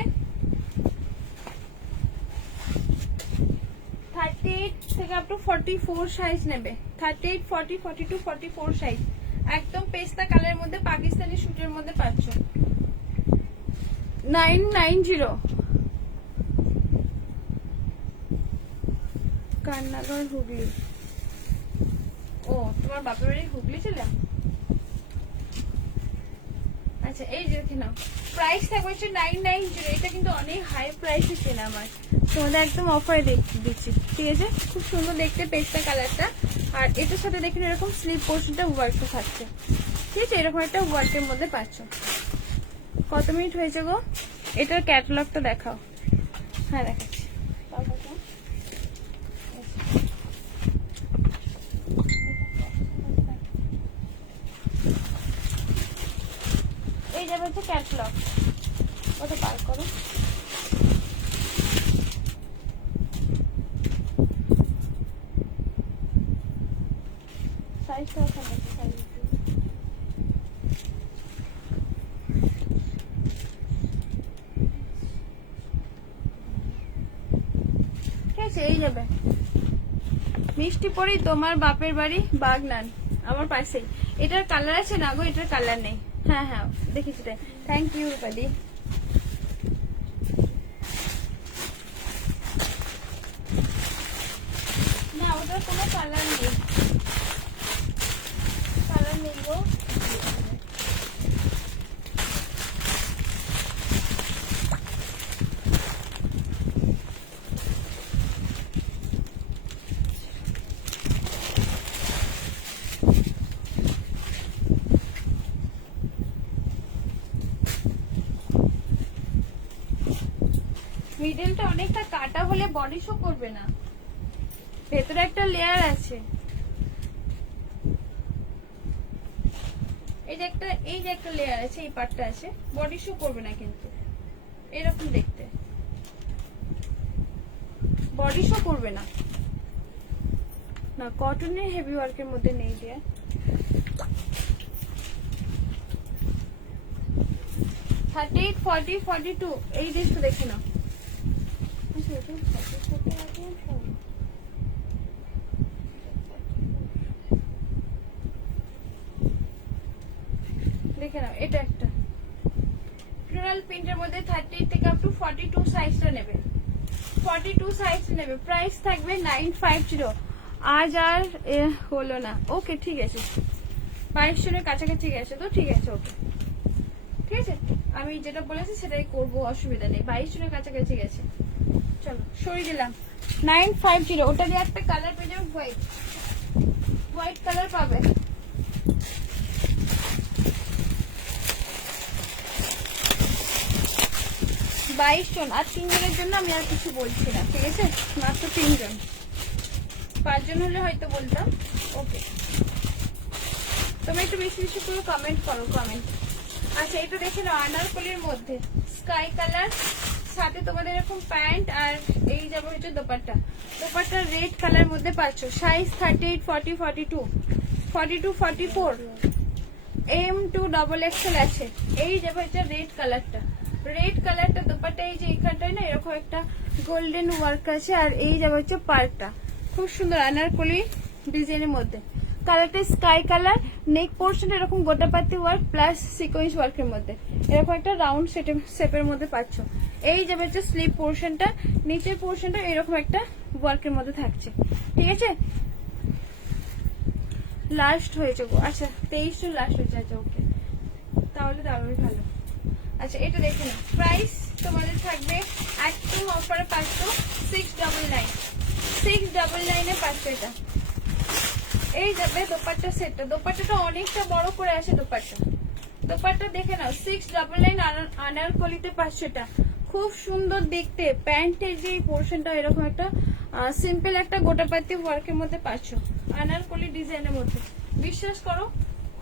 38 থেকে আপ টু 44 সাইজ নেবে। 38, 40, 42, 44 সাইজ। একদম পেস্তা কালারের মধ্যে পাকিস্তানি সুটের মধ্যে পাচ্ছ। 990। কান্নাগর হুগলি। ও তোমার বাপের বাড়ি হুগলি ছিল? আচ্ছা এই যে দেখে নাও, প্রাইস থাকবে হচ্ছে 990। এটা কিন্তু অনেক হাই প্রাইসে কেনা আমার, তোমাদের একদম অফারে দিচ্ছি, ঠিক আছে? খুব সুন্দর দেখতে পেস্তা কালারটা। আর এটার সাথে দেখুন এরকম স্লিভ পোর্শনটা ওয়ার্কটা থাকছে, ঠিক আছে? এরকম একটা ওয়ার্কের মধ্যে পাচ্ছ। কত মিনিট হয়েছে গো? এটার ক্যাটালগটা দেখাও। হ্যাঁ দেখাচ্ছি। এই যাবে হচ্ছে ক্যাটালগ, ওটা বার করো। সাইজটা ওখানে সাইজ, ঠিক আছে? এই যাবে মিষ্টি পরি তোমার বাপের বাড়ি বাগনান, আমার পাশেই। এটার কালার আছে না গো? এটার কালার নেই। হ্যাঁ হ্যাঁ দেখেছি তাই। থ্যাংক ইউ রূপাদি। না ওটার কোনো কালার নেই, কালার নেই গো। মিডলটা অনেকটা কাটা হলে বডি শো করবে না, ভেতরে একটা লেয়ার আছে। এই যে একটা লেয়ার আছে, এই পার্টটা আছে, বডি শো করবে না কিন্তু। এরকম দেখতে বডি শো করবে না। না কটনের হেভি ওয়ার্কের মধ্যে নেই দিয়ে। 38, 40, 42 এই ড্রেসটা দেখে নাও। দেখে নাও, এটা একটা ফ্লোরাল প্রিন্টের মধ্যে 38 থেকে আপ টু 42 সাইজটা নেবে। 42 সাইজ নেবে। প্রাইস থাকবে 950। আজ আর হলো না। ওকে ঠিক আছে, 22 জনের কাছাকাছি গেছে তো, ঠিক আছে ওকে, ঠিক আছে? আমি যেটা বলেছি সেটাই করবো, অসুবিধা নেই। 22 জনের কাছাকাছি গেছে। চলো সরিয়ে দিলাম। 950। ওটা দিয়ে একটা কালার পেয়ে যাবে, হোয়াইট, হোয়াইট কালার পাবে। বাইশ জন আর 3 জনের জন্য আমি আর কিছু বলছি না, ঠিক আছে? মাত্র 3 জন, 5 জন হলে হয়তো বলতাম। ওকে তোমরা একটু বেশি বেশি করে কমেন্ট করো, কমেন্ট। আচ্ছা এটা দেখে নাও, আনারকলির মধ্যে স্কাই কালার, সাথে তোমাদের এরকম প্যান্ট, আর এই যাবে হচ্ছে দোপাট্টা। দোপাট্টা রেড কালার মধ্যে পাচ্ছ। সাইজ 38, 40, 42, 42, 44, M2 ডাবল এক্সেল আছে। এই যাবে হচ্ছে রেড কালারটা, রেড কালারটা দোপাট্টা। এই যে এখানটায় না এরকম একটা গোল্ডেন ওয়ার্ক আছে, আর এই যাবে হচ্ছে পার্টটা, খুব সুন্দর আনারকলি ডিজাইনের মধ্যে। কালারটা স্কাই কালার, নেক পোর্শন এরকম গোটাপাতি ওয়ার্ক প্লাস সিকোয়েন্স ওয়ার্কের মধ্যে, এরকম একটা রাউন্ড শেপের মধ্যে পাচ্ছ। এই যাবে হচ্ছে স্লিভ পোর্শনটা, নিচের পোর্শনটা এরকম একটা ওয়ার্কের মধ্যে থাকছে, ঠিক আছে? লাস্ট হয়েছে গো। আচ্ছা 23 লাস্ট হয়েছে, আচ্ছা ওকে, তাহলে দারুণই ভালো। আচ্ছা এটা দেখে না, প্রাইস তোমাদের থাকবে একদম অফারে পাচ্ছ 699, 699 পাচ্ছ এটা। এই যাবে দোপাট্টা সেটটা, দোপাট্টাটা অনেকটা বড় করে আসে দোপাট্টা, দোপাট্টা দেখে নাও 699 আনারকলিতে পাচ্ছ এটা। খুব সুন্দর দেখতে, প্যান্টের যে পোর্শনটা এরকম একটা সিম্পল একটা গোটাপাতি ওয়ার্কের মধ্যে পাচ্ছ, আনারকলি ডিজাইনের মধ্যে। বিশ্বাস করো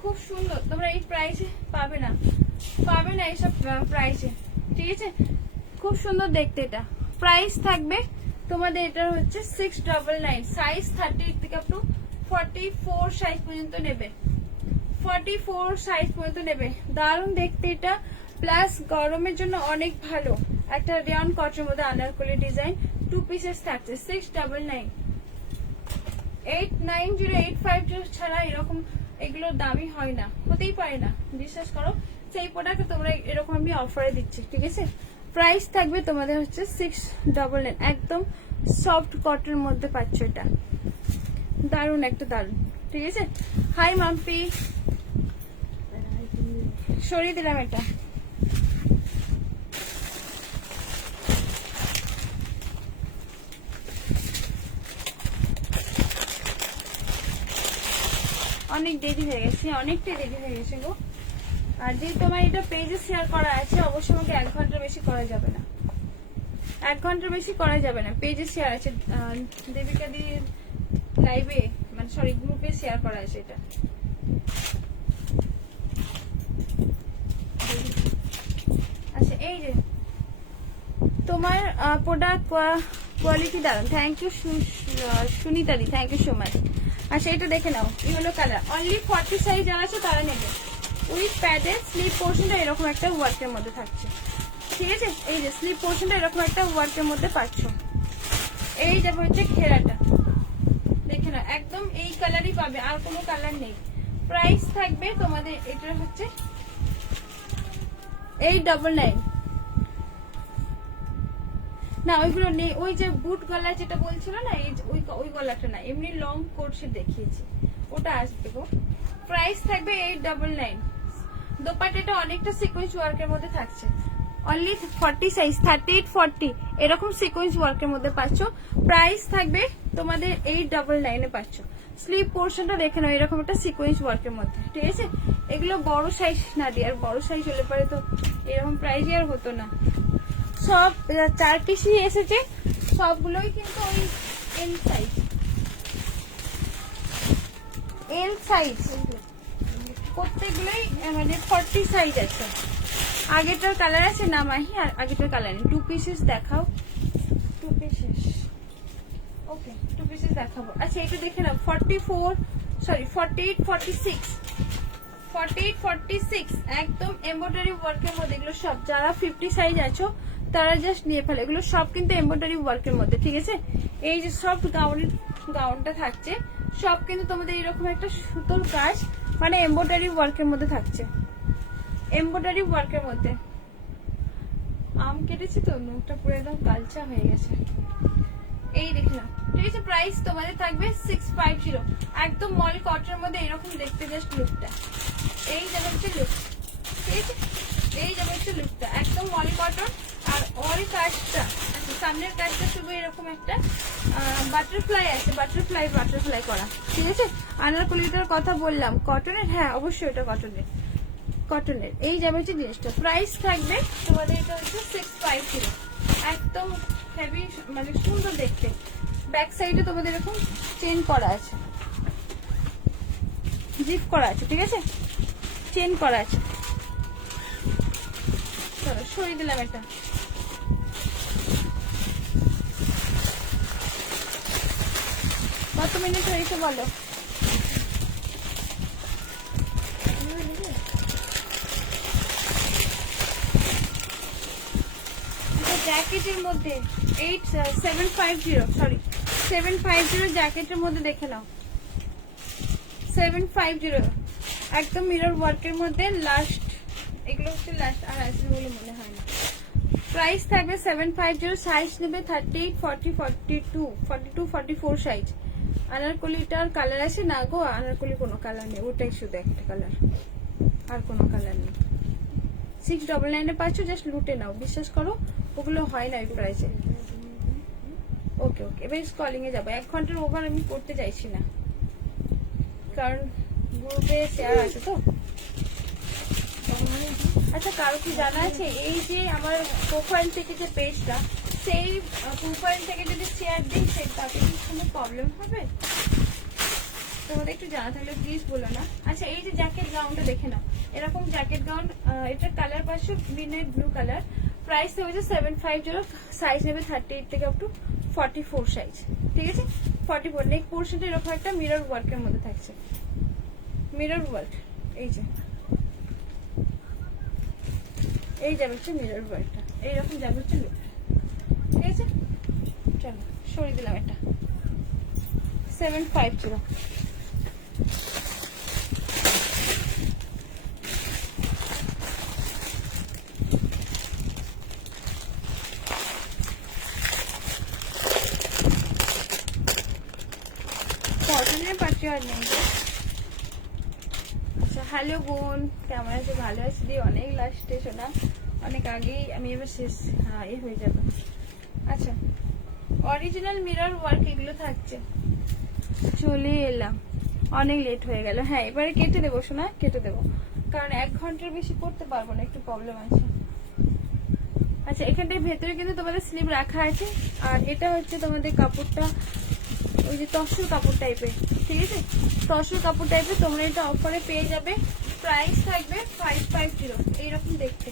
খুব সুন্দর, তোমরা এই প্রাইসে পাবে না, পাবে না এইসব প্রাইসে, ঠিক আছে? খুব সুন্দর দেখতে এটা। প্রাইস থাকবে তোমাদের এটা হচ্ছে 699, সাইজ 38 থেকে আপ টু 44 সাইজ পর্যন্ত নেবে, 44 সাইজ পর্যন্ত নেবে। দারুণ দেখতে এটা, প্লাস গরমের জন্য অনেক ভালো। একটা রেয়ন কটনের মধ্যে আনারকলি ডিজাইন, 2 পিসেস থাকছে 699। 890 850 ছাড়া এরকম এগুলোর দামই হয় না, হতেই পারে না, বিশ্বাস করো। সেই প্রোডাক্ট তোমরা এরকম আমি অফারে দিচ্ছি, ঠিক আছে? প্রাইস থাকবে তোমাদের হচ্ছে 699, একদম সফট কটনের মধ্যে পাচ্ছ এটা, দারুণ একটা দারুণ, ঠিক আছে? হাই মাম্পি, সরিয়ে দিলাম এটা। অনেক দেরি হয়ে গেছে, অনেকটাই দেরি হয়ে গেছে গো। আর যেহেতু আমার এটা পেজে শেয়ার করা আছে, অবশ্যই আমাকে 1 ঘন্টার বেশি করা যাবে না, 1 ঘন্টার বেশি করা যাবে না। পেজে শেয়ার আছে, দেবিকা দি লাইভে মানে সরি গ্রুপে শেয়ার করা আছে এটা। আচ্ছা এই যে তোমার প্রোডাক্ট কোয়ালিটি দারুন, থ্যাংক ইউ সুনিতাদি, থ্যাংক ইউ সো মাচ। আচ্ছা এটা দেখে নাও, ইয়েলো কালার, অনলি 40 সাইজ যারা আছে তারা নেবে। উইথ প্যাডের স্লিপ পোর্শনটা এরকম একটা ওয়ার্কের মধ্যে থাকছে, ঠিক আছে? এই যে স্লিপ পোর্শনটা এরকম একটা ওয়ার্কের মধ্যে পাচ্ছ। এই যাবে হচ্ছে ঘেরাটা, দেখে নাও একদম এই কালারই পাবে, আর কোনো কালার নেই। প্রাইস থাকবে তোমাদের এটা হচ্ছে 899। না ওইগুলো নেই, ওই যে বুট গলা যেটা বলছিল না, ওই গলাটা না, এমনি লং কোট সে দেখিয়েছি, ওটা আসবে গো। প্রাইস থাকবে 899। দোপাট্টাটা অনেকটা সিকোয়েন্স ওয়ার্কের মধ্যে থাকছে, অনলি 40 সাইজ 38 40 এরকম সিকোয়েন্স ওয়ার্কের মধ্যে পাচ্ছ। প্রাইস থাকবে তোমাদের 899 এ পাচ্ছ। স্লিপ পোর্শনটা দেখে নাও এরকম একটা সিকোয়েন্স ওয়ার্কের মধ্যে, ঠিক আছে? এগুলো বড় সাইজ না দিয়ে, আর বড় সাইজ হলে পরে তো এরকম প্রাইসই আর হতো না। সব 4 পিসই এসেছে, সবগুলোই কিন্তু ওই এল সাইজ, এল সাইজ প্রত্যেকগুলোই মানে 40 সাইজ আছে। আগেরটার কালার আছে না মাহি, আর আগেরটার কালার নেই। 2 পিসেস দেখাও, 2 পিসেস, ওকে 2 পিসেস দেখাবো। আচ্ছা এটা দেখে নাও 48 46, 48 46 একদম এমব্রয়ডারি ওয়ার্কের মধ্যে। এগুলো সব যারা 50 সাইজ আছো তারা জাস্ট নিয়ে ফেলে, এগুলো সব কিন্তু এমব্রয়ডারি ওয়ার্কের মধ্যে, ঠিক আছে? এই যে সফট গাউনটা থাকছে সব কিন্তু তোমাদের এরকম একটা সুতোর কাজ মানে এমব্রয়ডারি ওয়ার্কের মধ্যে থাকছে, এমব্রয়ডারি ওয়ার্কের মধ্যে। আম কেটেছি তো মুখটা পুরো একদম কালচা হয়ে গেছে। এই দেখে নাও, ঠিক আছে? প্রাইস তোমাদের থাকবে 650, একদম মল কটনের মধ্যে এরকম দেখতে জাস্ট লুকটা। এই যাবে হচ্ছে লুক, ঠিক আছে? এই যাবে হচ্ছে লুকটা, একদম মল কটন। আর অল কাজটা, আচ্ছা সামনের কাজটা শুধু এরকম একটা বাটারফ্লাই আছে, বাটারফ্লাই করা, ঠিক আছে? আনারকলিটার কথা বললাম কটনের, হ্যাঁ অবশ্যই এটা কটনের। এই যাবে হচ্ছে জিনিসটা। প্রাইস থাকবে তোমাদের এটা হচ্ছে 650, একদম হেভি মানে সুন্দর দেখতে। ব্যাক সাইডে তোমাদের এরকম চেন করা আছে, জিপ করা আছে, ঠিক আছে? চেন করা আছে। চলো সরিয়ে দিলাম এটা। কত মিনিট হয়েছে বলো? জ্যাকেটের মধ্যে 750 জ্যাকেটের মধ্যে দেখে নাও, 750 একদম মিরর ওয়ার্কের মধ্যে। লাস্ট এগুলো হচ্ছে লাস্ট, আর আসবে বলে মনে হয় না। প্রাইস থাকবে 750, সাইজ নেবে 38 40 42 44 সাইজ। আনারকলিটার কালার আছে না গো? আনারকলি কোনো কালার নেই, ওটাই শুধু একটা কালার, আর কোনো কালার নেই। 699 পাচ্ছ, জাস্ট লুটে নাও, বিশ্বাস করো ওগুলো হয় না এই প্রাইসে। ওকে ওকে, এবার স্কলিং এ যাবো। 1 ঘন্টার ওভার আমি করতে চাইছি না, কারণ গ্রুপে শেয়ার আছে তো। আচ্ছা, কারো কি জানা আছে এই যে আমার প্রোফাইল থেকে যে পেজটা, সেই প্রোফাইল থেকে যদি শেয়ার দিই তাতে কি কোনো প্রবলেম হবে? তোমাদের একটু জানা থাকলে প্লিজ বলো না। আচ্ছা, এই যে জ্যাকেট গাউনটা দেখে নাও, এরকম জ্যাকেট গাউন, এটার কালার পাচ্ছো গ্রিনের ব্লু কালার, প্রাইস হচ্ছে 750, সাইজ নেবে 38 থেকে আপ টু 44 সাইজ, ঠিক আছে? 44 নেক পোর্শনটা এরকম একটা মিরর ওয়ার্কের মধ্যে থাকছে, মিরর ওয়ার্ক, এই যাবে হচ্ছে মিরর ওয়ার্কটা, এইরকম যাবে হচ্ছে, ঠিক আছে? চলো সরিয়ে দিলাম এটা, 750। কটনের পাচ্ছি আর নেই। আচ্ছা, হ্যালো বোন, কেমন আছে? ভালো আছি দি, অনেক লাস্টে শোনা, অনেক আগেই আমি এবার শেষ, হ্যাঁ এ হয়ে যাবে। আচ্ছা, অরিজিনাল মিরর ওয়ার্ক এগুলো থাকছে। চলে এলাম, অনেক লেট হয়ে গেল। হ্যাঁ, এবারে কেটে দেবো শোনা, কেটে দেবো, কারণ 1 ঘন্টার বেশি করতে পারবো না, একটু প্রবলেম আছে। আচ্ছা, এখানটায় ভেতরে কিন্তু তোমাদের স্লিভ রাখা আছে, আর এটা হচ্ছে তোমাদের কাপড়টা ওই যে তসর কাপড় টাইপের, ঠিক আছে? তসর কাপড় টাইপের তোমরা এটা অফারে পেয়ে যাবে। প্রাইস থাকবে 550, এইরকম দেখতে।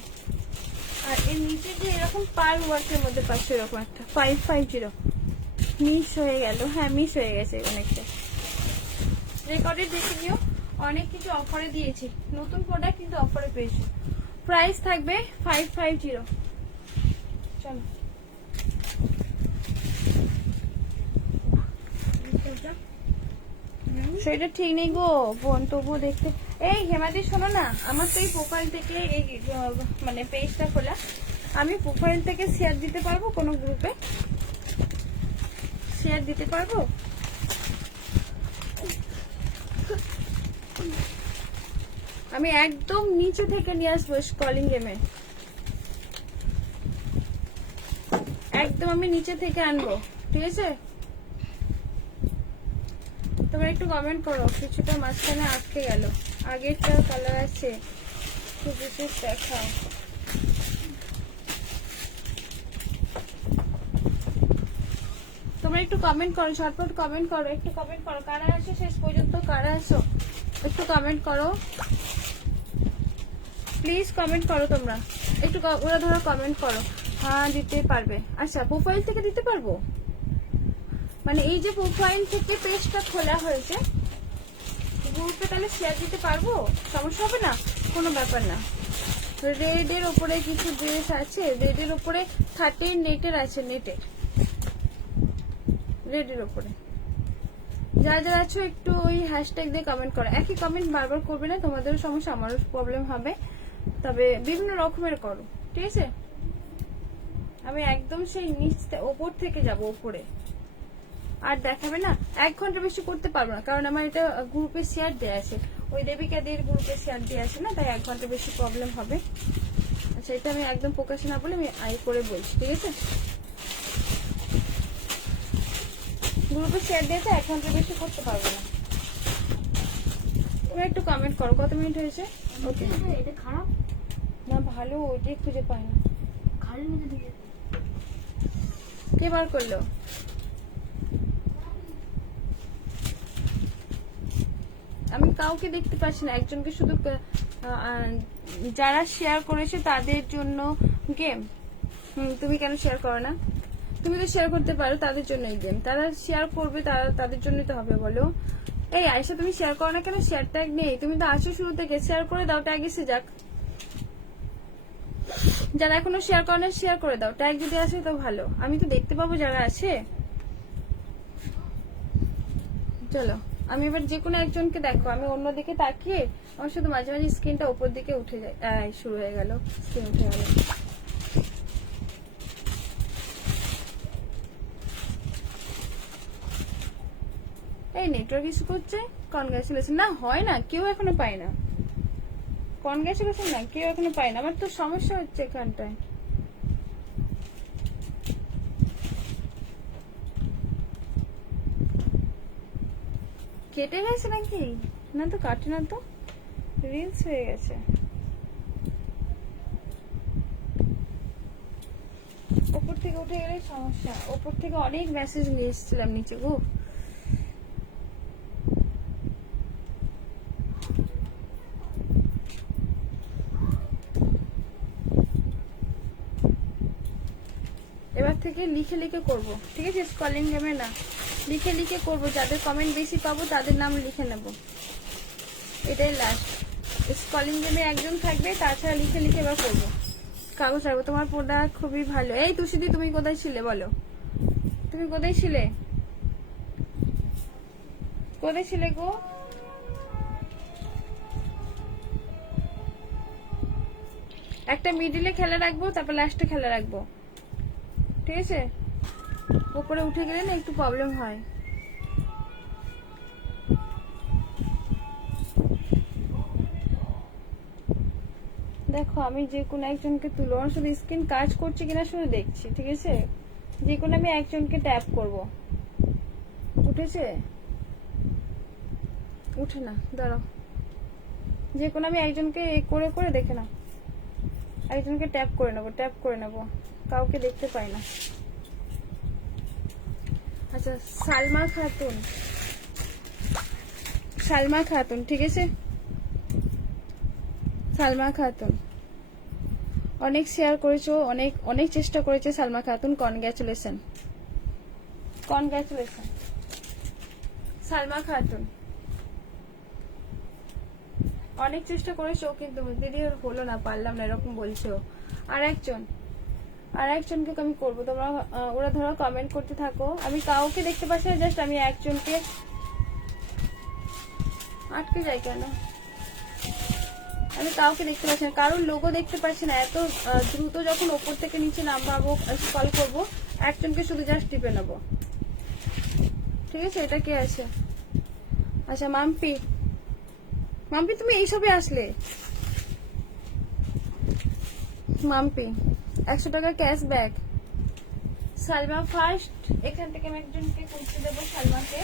আর এর নিচে যে এরকম পার ওয়ার্কের মধ্যে পাচ্ছে এরকম একটা 550, মিস হয়ে গেল। হ্যাঁ, মিস হয়ে গেছে অনেকটা, রেকর্ডে দেখে নিও, অনেক কিছু অফারে দিয়েছি, নতুন প্রোডাক্ট কিন্তু অফারে পেয়েছি। প্রাইস থাকবে 550। চলো, সেটা ঠিক নেই গো বোন, তবুও দেখতে। এই হেমাদি শোনো না, আমার তো এই প্রোফাইল থেকে এই মানে পেজটা খোলা, আমি প্রোফাইল থেকে শেয়ার দিতে পারবো? কোনো গ্রুপে শেয়ার দিতে পারবো? আমি একদম নিচে থেকে নিয়ে আসবো স্ক্রলিং গেমে, একদম আমি নিচে থেকে আনবো, ঠিক আছে? তোমরা একটু কমেন্ট করো, কিছুটা মাঝখানে আটকে গেল, আগেরটা কালার আছে, কিছু দেখাও। তোমরা একটু কমেন্ট করো, ঝটপট কমেন্ট করো, একটু কমেন্ট করো, কারা আসো শেষ পর্যন্ত, কারা আসো একটু কমেন্ট করো প্লিজ, কমেন্ট করো তোমরা একটু, ওরা ধরো কমেন্ট করো। হ্যাঁ, দিতে পারবে। আচ্ছা, প্রোফাইল থেকে দিতে পারবো, মানে এই যে প্রোফাইল থেকে পেজটা খোলা হয়েছে, গ্রুপে তাহলে শেয়ার দিতে পারবো? সমস্যা হবে না? কোনো ব্যাপার না। রেড এর উপরে কিছু ড্রেস আছে, রেড এর উপরে 30 নেটের আছে, নেটের রেড এর উপরে যারা যারা আছো একটু ওই হ্যাশট্যাগ দিয়ে কমেন্ট করো। একই কমেন্ট বারবার করবে না, তোমাদেরও সমস্যা, আমারও প্রবলেম হবে, তবে বিভিন্ন রকমের করো, ঠিক আছে? আমি একদম সেই নিচ ওপর থেকে যাব ওপরে, আর দেখাবে না। 1 ঘন্টা বেশি করতে পারবো না, কারণ আমার এটা গ্রুপে শেয়ার দেওয়া আছে, ওই দেবিকাদের গ্রুপে শেয়ার দেওয়া আছে না, তাই 1 ঘন্টা বেশি প্রবলেম হবে। আচ্ছা, এটা আমি একদম প্রকাশে না বলে আমি আই করে বলছি, ঠিক আছে? গ্রুপে শেয়ার দিয়েছে, 1 ঘন্টা বেশি করতে পারবো না। তুমি একটু কমেন্ট করো, কত মিনিট হয়েছে? ওকে, এটা খারাপ না ভালো, ওইটাই খুঁজে পাই না। খালির মধ্যে দিয়ে কে বার করলো? আমি কাউকে দেখতে পাচ্ছি না, একজনকে শুধু যারা শেয়ার করেছে তাদের জন্য গেম। তুমি কেন শেয়ার করো না? তুমি তো শেয়ার করতে পারো, তাদের জন্য এই গেম, তারা শেয়ার করবে, তাদের জন্যই তো হবে, বলো। এই আয়সা, তুমি শেয়ার করো না কেন? শেয়ার ট্যাগ নেই, তুমি তো আসো শুরু থেকে, শেয়ার করে দাও, ট্যাগ এসে যাক। যারা এখনো শেয়ার করে না, শেয়ার করে দাও, ট্যাগ যদি আসে তো ভালো, আমি তো দেখতে পাবো যারা আছে। চলো, আমি এবার যে কোনো একজনকে দেখো, আমি অন্যদিকে তাকিয়ে আমার শুধু মাঝে মাঝে স্ক্রিনটা উপর দিকে উঠে যায়, শুরু হয়ে গেল, স্ক্রিন উঠে গেল। নেটওয়ার্ক ইস্যু করছে। কনগ্রাচুলেশন না, হয় না, কেউ এখনো পায় না। কনগ্রাচুলেশন না, কেউ এখনো পায় না। আমার তো সমস্যা হচ্ছে এখানটায়। কেটে গেছে নাকি? না তো, কাটে না তো, রিলস হয়ে গেছে। ওপর থেকে উঠে গেলে সমস্যা। ওপর থেকে অনেক মেসেজ নিয়ে এসেছিলাম নিচে গো। এবার থেকে লিখে লিখে করব, ঠিক আছে? স্কলিং গেমে না, লিখে লিখে করব। যাদের কমেন্ট বেশি পাবো তাদের নাম লিখে নেব, এটাই লাস্ট। স্কলিং গেমে একজন থাকবে, তাছাড়া লিখে লিখে এবার করবো। কাগজ রাখবো। তোমার প্রোডাক্ট খুবই ভালো। এই তুষিদি, তুমি কোথায় ছিলে বলো? তুমি কোথায় ছিলে? কোথায় ছিলে গো? একটা মিডিলে খেলা রাখবো, তারপর লাস্টে খেলা রাখবো, ঠিক আছে? উপরে উঠে গেলে না একটু প্রবলেম হয়। দেখো, আমি যে কোনো একজনকে তুলবো, আমার শুধু স্ক্রিন কাজ করছে কিনা শুধু দেখছি, ঠিক আছে? যে কোনো আমি একজনকে ট্যাপ করব। উঠেছে? উঠে না, দাঁড়াও। যে কোনো আমি একজনকে করে করে দেখে না, একজনকে ট্যাপ করে নেবো, ট্যাপ করে নেবো। কাউকে দেখতে পাই না। আচ্ছা, সালমা খাতুন, সালমা খাতুন, ঠিক আছে? সালমা খাতুন অনেক শেয়ার করেছো, অনেক অনেক চেষ্টা করেছে সালমা খাতুন। Congratulation, congratulation Salma Khatun. অনেক চেষ্টা করেছো কিন্তু দিদি হলো না, পারলাম না, এরকম বলছো। আর একজনকে আমি করবো। তোমরা ওরা ধরো কমেন্ট করতে থাকো। আমি কাউকে দেখতে পাচ্ছি না, জাস্ট আমি একজনকে। আটকে যায় কেন? আমি কাউকে দেখতে পাচ্ছি না, কারোর লোগো দেখতে পাচ্ছি না। এত দ্রুত যখন ওপর থেকে নিচে নামাবো, স্ক্রল করবো, একজনকে শুধু জাস্ট টিপে নেবো, ঠিক আছে? এটা কে আছে? আচ্ছা, মাম্পি, মাম্পি তুমি এইসবে আসলে? মাম্পি 100 টাকা ক্যাশব্যাক। সালমা ফার্স্ট, এখান থেকে আমি একজনকে করতে দেবো, সালমাকে।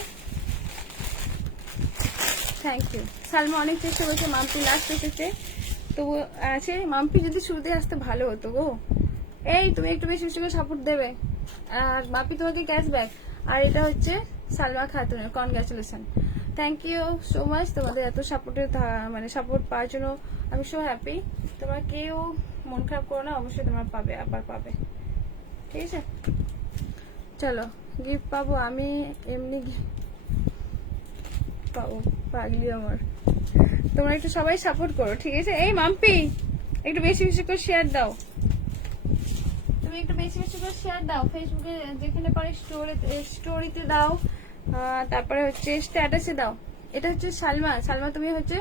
Thank you. সালমা অনেক চেষ্টা করেছে, মাম্পি লাস্ট এসেছে। তো আছে, মাম্পি যদি শুরুতে আসতে ভালো হতো গো। এই তুমি একটু বেশি বেশি করে সাপোর্ট দেবে। আর মাম্পি তোমাকে ক্যাশব্যাক। আর এটা হচ্ছে সালমা খাতুনের congratulation. Thank you so much তোমাদের এত সাপোর্টের, মানে সাপোর্ট পাওয়ার জন্য আমি সো হ্যাপি। তোমরা কেউ মন খারাপ করো না, অবশ্যই তোমরা পাবে, আবার পাবে, ঠিক আছে? চলো, গিফট পাবো আমি, এমনি পাবো, পাগলি আমার। তোমরা একটু সবাই সাপোর্ট করো, ঠিক আছে? এই মাম্পি একটু বেশি বেশি করে শেয়ার দাও, তুমি একটু বেশি বেশি করে শেয়ার দাও। ফেসবুকে যেখানে পারে স্টোরিতে দাও, তারপরে হচ্ছে স্ট্যাটাসে দাও। এটা হচ্ছে সালমা। সালমা তুমি হচ্ছে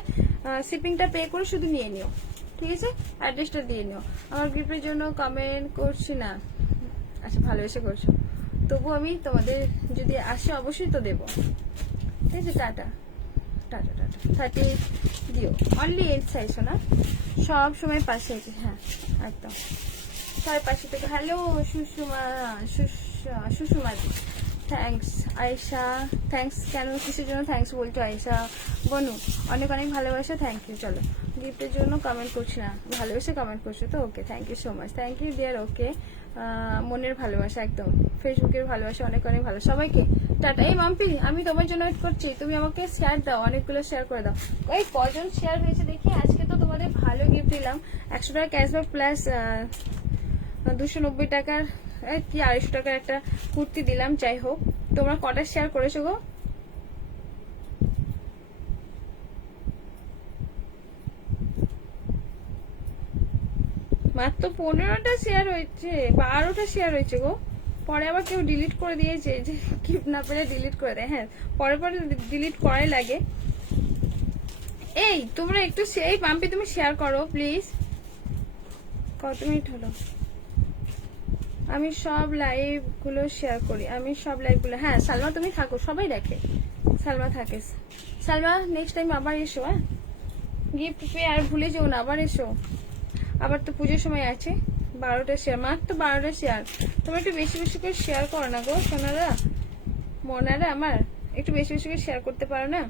শিপিংটা পে করে শুধু নিয়ে নিও, ঠিক আছে? অ্যাড্রেসটা দিয়ে নিও। আমার গ্রুপের জন্য কমেন্ট করছি না, আচ্ছা ভালোবেসে করছো, তবু আমি তোমাদের যদি আসে অবশ্যই তো দেবো, ঠিক আছে? Tata tata tata. 30 দিও, অনলি 8 চাইছো না? সব সময় পাশে আছে, হ্যাঁ একদম সবাই পাশে থেকে। Hello Sushma, Sushma thanks. Ayesha thanks. কেন, কিসের জন্য থ্যাংকস বলছো আয়েশা? বনু অনেক অনেক ভালোবাসা, থ্যাংক ইউ। চলো, গিফটের জন্য কমেন্ট করছি না, ভালোবেসে কমেন্ট করছো তো, okay, thank you so much, thank you dear. Okay, মনের ভালোবাসা, একদম ফেসবুকের ভালোবাসা, অনেক অনেক ভালো সবাইকে। টাটা। এই মাম্পি, আমি তোমার জন্য ওয়েট করছি, তুমি আমাকে শেয়ার দাও, অনেকগুলো শেয়ার করে দাও। ওই কজন শেয়ার হয়েছে দেখি। আজকে তো তোমাদের ভালো গিফট দিলাম, 100 টাকা ক্যাশব্যাক প্লাস 290 টাকার কি 250 টাকার একটা কুর্তি দিলাম। যাই হোক, তোমরা কটা শেয়ার করেছো গো? মাত্র 15টা শেয়ার হয়েছে, 12টা শেয়ার হয়েছে গো। পরে আবার কেউ ডিলিট করে দিয়েছে, যে গিফট না পেলে ডিলিট করে দেয়। হ্যাঁ, পরে পরে ডিলিট করাই লাগে। এই তোমরা একটু সেই পাম্পি তুমি শেয়ার করো প্লিজ। কত মিনিট হলো? আমি সব লাইভ গুলো শেয়ার করি, আমি সব লাইভ গুলো। হ্যাঁ সালমা তুমি থাকো, সবাই দেখে, সালমা থাকিস। সালমা নেক্সট টাইম আবার এসো, হ্যাঁ গিফট পেয়ে আর ভুলে যেও না, আবার এসো। আবার তো পুজোর সময় আছে। 12টা শেয়ার, মাত্র 12টা শেয়ার। তোমরা একটু বেশি বেশি করে শেয়ার করো না গো সোনারা, মনারা আমার, একটু বেশি বেশি করে শেয়ার করতে পারো না?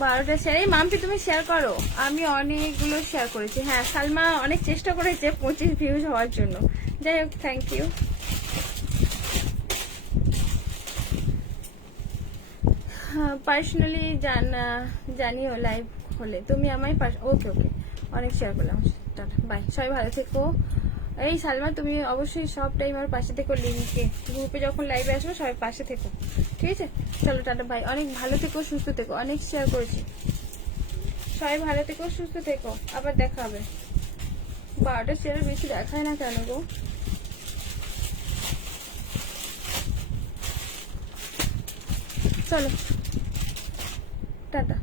12টা শেয়ার। এই মাম্পি তুমি শেয়ার করো, আমি অনেকগুলো শেয়ার করেছি। হ্যাঁ সালমা অনেক চেষ্টা করেছে 25 ভিউজ হওয়ার জন্য। যাই হোক, থ্যাংক ইউ। পার্সোনালি জানিও লাইভ হলে তুমি আমায়। ওকে ওকে, অনেক শেয়ার করলাম। টাটা বাই, সবাই ভালো থেকো। এই সালমা তুমি অবশ্যই সব টাইম আমার পাশে থেকো, লিঙ্কে গ্রুপে যখন লাইভে আসবো সবাই পাশে থেকো, ঠিক আছে? চলো টাটা বাই, অনেক ভালো থেকো, সুস্থ থেকো, অনেক শেয়ার করেছি। সবাই ভালো থেকো, সুস্থ থেকো, আবার দেখা হবে। 12টা শেয়ারের বেশি দেখায় না কেন গো? চলো টাটা।